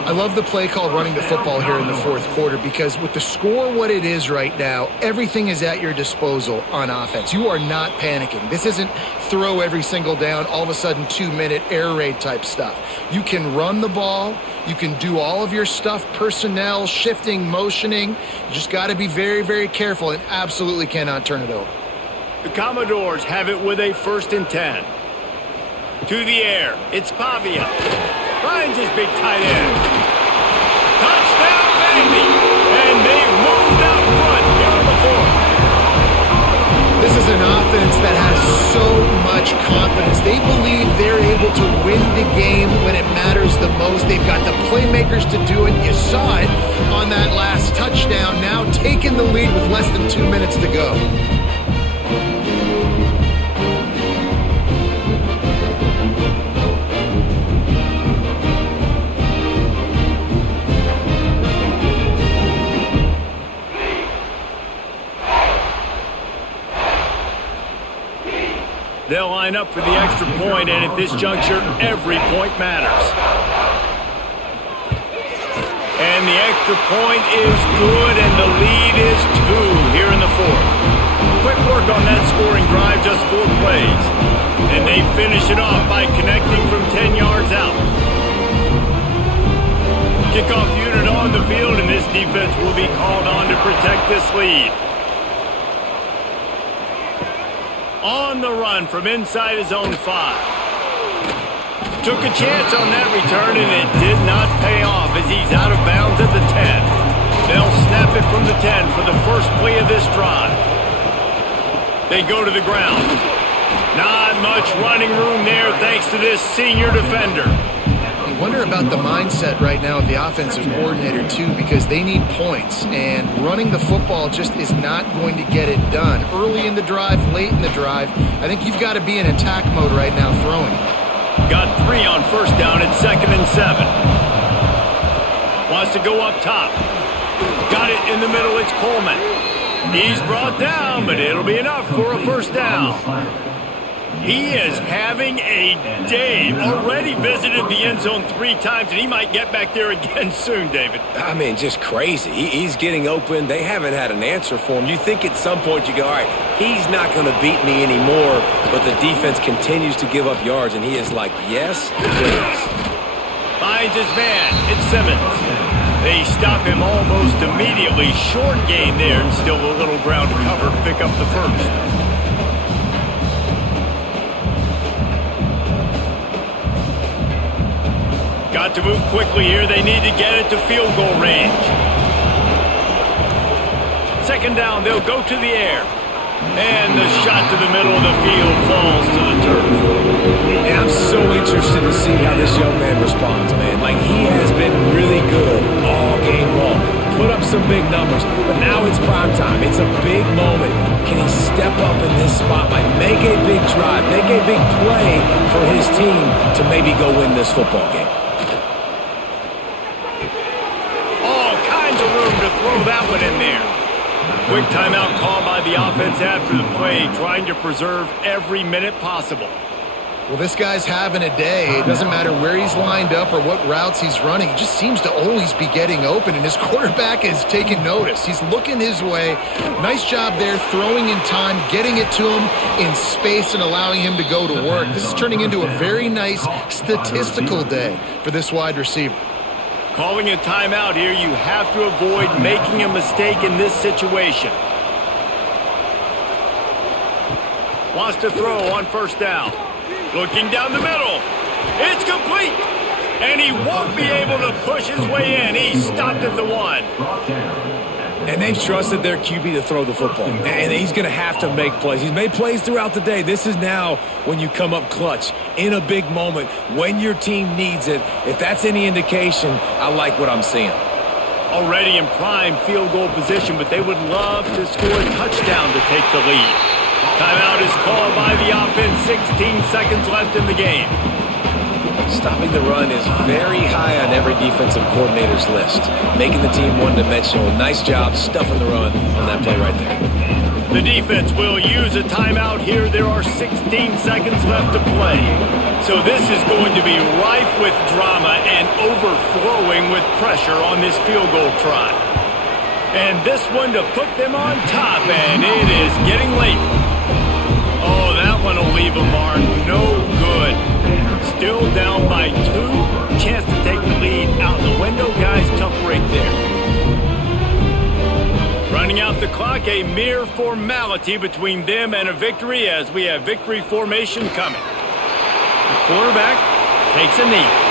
I love the play call running the football here in the 4th quarter, because with the score what it is right now, everything is at your disposal on offense. You are not panicking. This isn't throw every single down, all of a sudden 2-minute air raid type stuff. You can run the ball. You can do all of your stuff, personnel, shifting, motioning. You just got to be very, very careful and absolutely cannot turn it over. The Commodores have it with a 1st and 10. To the air, it's Pavia. Finds his big tight end. Touchdown, baby! And they've moved out front here on the 4th. This is an offense that has so much confidence. They believe they're able to win the game when it matters the most. They've got the playmakers to do it. You saw it on that last touchdown. Now taking the lead with less than 2 minutes to go. They'll line up for the extra point, and at this juncture, every point matters. And the extra point is good, and the lead is 2 here in the 4th. Quick work on that scoring drive, just 4 plays. And they finish it off by connecting from 10 yards out. Kickoff unit on the field, and this defense will be called on to protect this lead. On the run from inside his own 5. Took a chance on that return, and it did not pay off as he's out of bounds at the 10. They'll snap it from the 10 for the first play of this drive. They go to the ground. Not much running room there thanks to this senior defender. I wonder about the mindset right now of the offensive coordinator, too, because they need points, and running the football just is not going to get it done. Early in the drive, late in the drive, I think you've got to be in attack mode right now throwing. Got 3 on 1st down at 2nd and 7. Wants to go up top. Got it in the middle, it's Coleman. He's brought down, but it'll be enough for a 1st down. He is having a day. Already visited the end zone 3 times, and he might get back there again soon, David. I mean, just crazy. He's getting open. They haven't had an answer for him. You think at some point you go, all right, he's not going to beat me anymore, but the defense continues to give up yards, and he is like, yes, please. Finds his man. It's Simmons. They stop him almost immediately. Short gain there, and still a little ground to cover to pick up the first. Got to move quickly here. They need to get it to field goal range. Second down, they'll go to the air. And the shot to the middle of the field falls to the turf. And I'm so interested to see how this young man responds, man. Like, he has been really good all game long. Put up some big numbers, but now it's prime time. It's a big moment. Can he step up in this spotlight, make a big drive, make a big play for his team to maybe go win this football game? Throw that one in there. Quick timeout call by the offense after the play, trying to preserve every minute possible. Well, this guy's having a day. It doesn't matter where he's lined up or what routes he's running. He just seems to always be getting open, and his quarterback is taking notice. He's looking his way. Nice job there, throwing in time, getting it to him in space, and allowing him to go to work. This is turning into a very nice statistical day for this wide receiver. Calling a timeout here, you have to avoid making a mistake in this situation. Wants to throw on first down. Looking down the middle. It's complete. And he won't be able to push his way in. He stopped at the 1. And they've trusted their QB to throw the football. And he's going to have to make plays. He's made plays throughout the day. This is now when you come up clutch in a big moment when your team needs it. If that's any indication, I like what I'm seeing. Already in prime field goal position, but they would love to score a touchdown to take the lead. Timeout is called by the offense. 16 seconds left in the game. Stopping the run is very high on every defensive coordinator's list. Making the team one-dimensional. Nice job stuffing the run on that play right there. The defense will use a timeout here. There are 16 seconds left to play. So this is going to be rife with drama and overflowing with pressure on this field goal try. And this one to put them on top, and it is getting late. Oh, that one will leave a mark. No good. Still down by 2. Chance to take the lead out the window, guys. Tough break there. Running out the clock, a mere formality between them and a victory as we have victory formation coming. The quarterback takes a knee.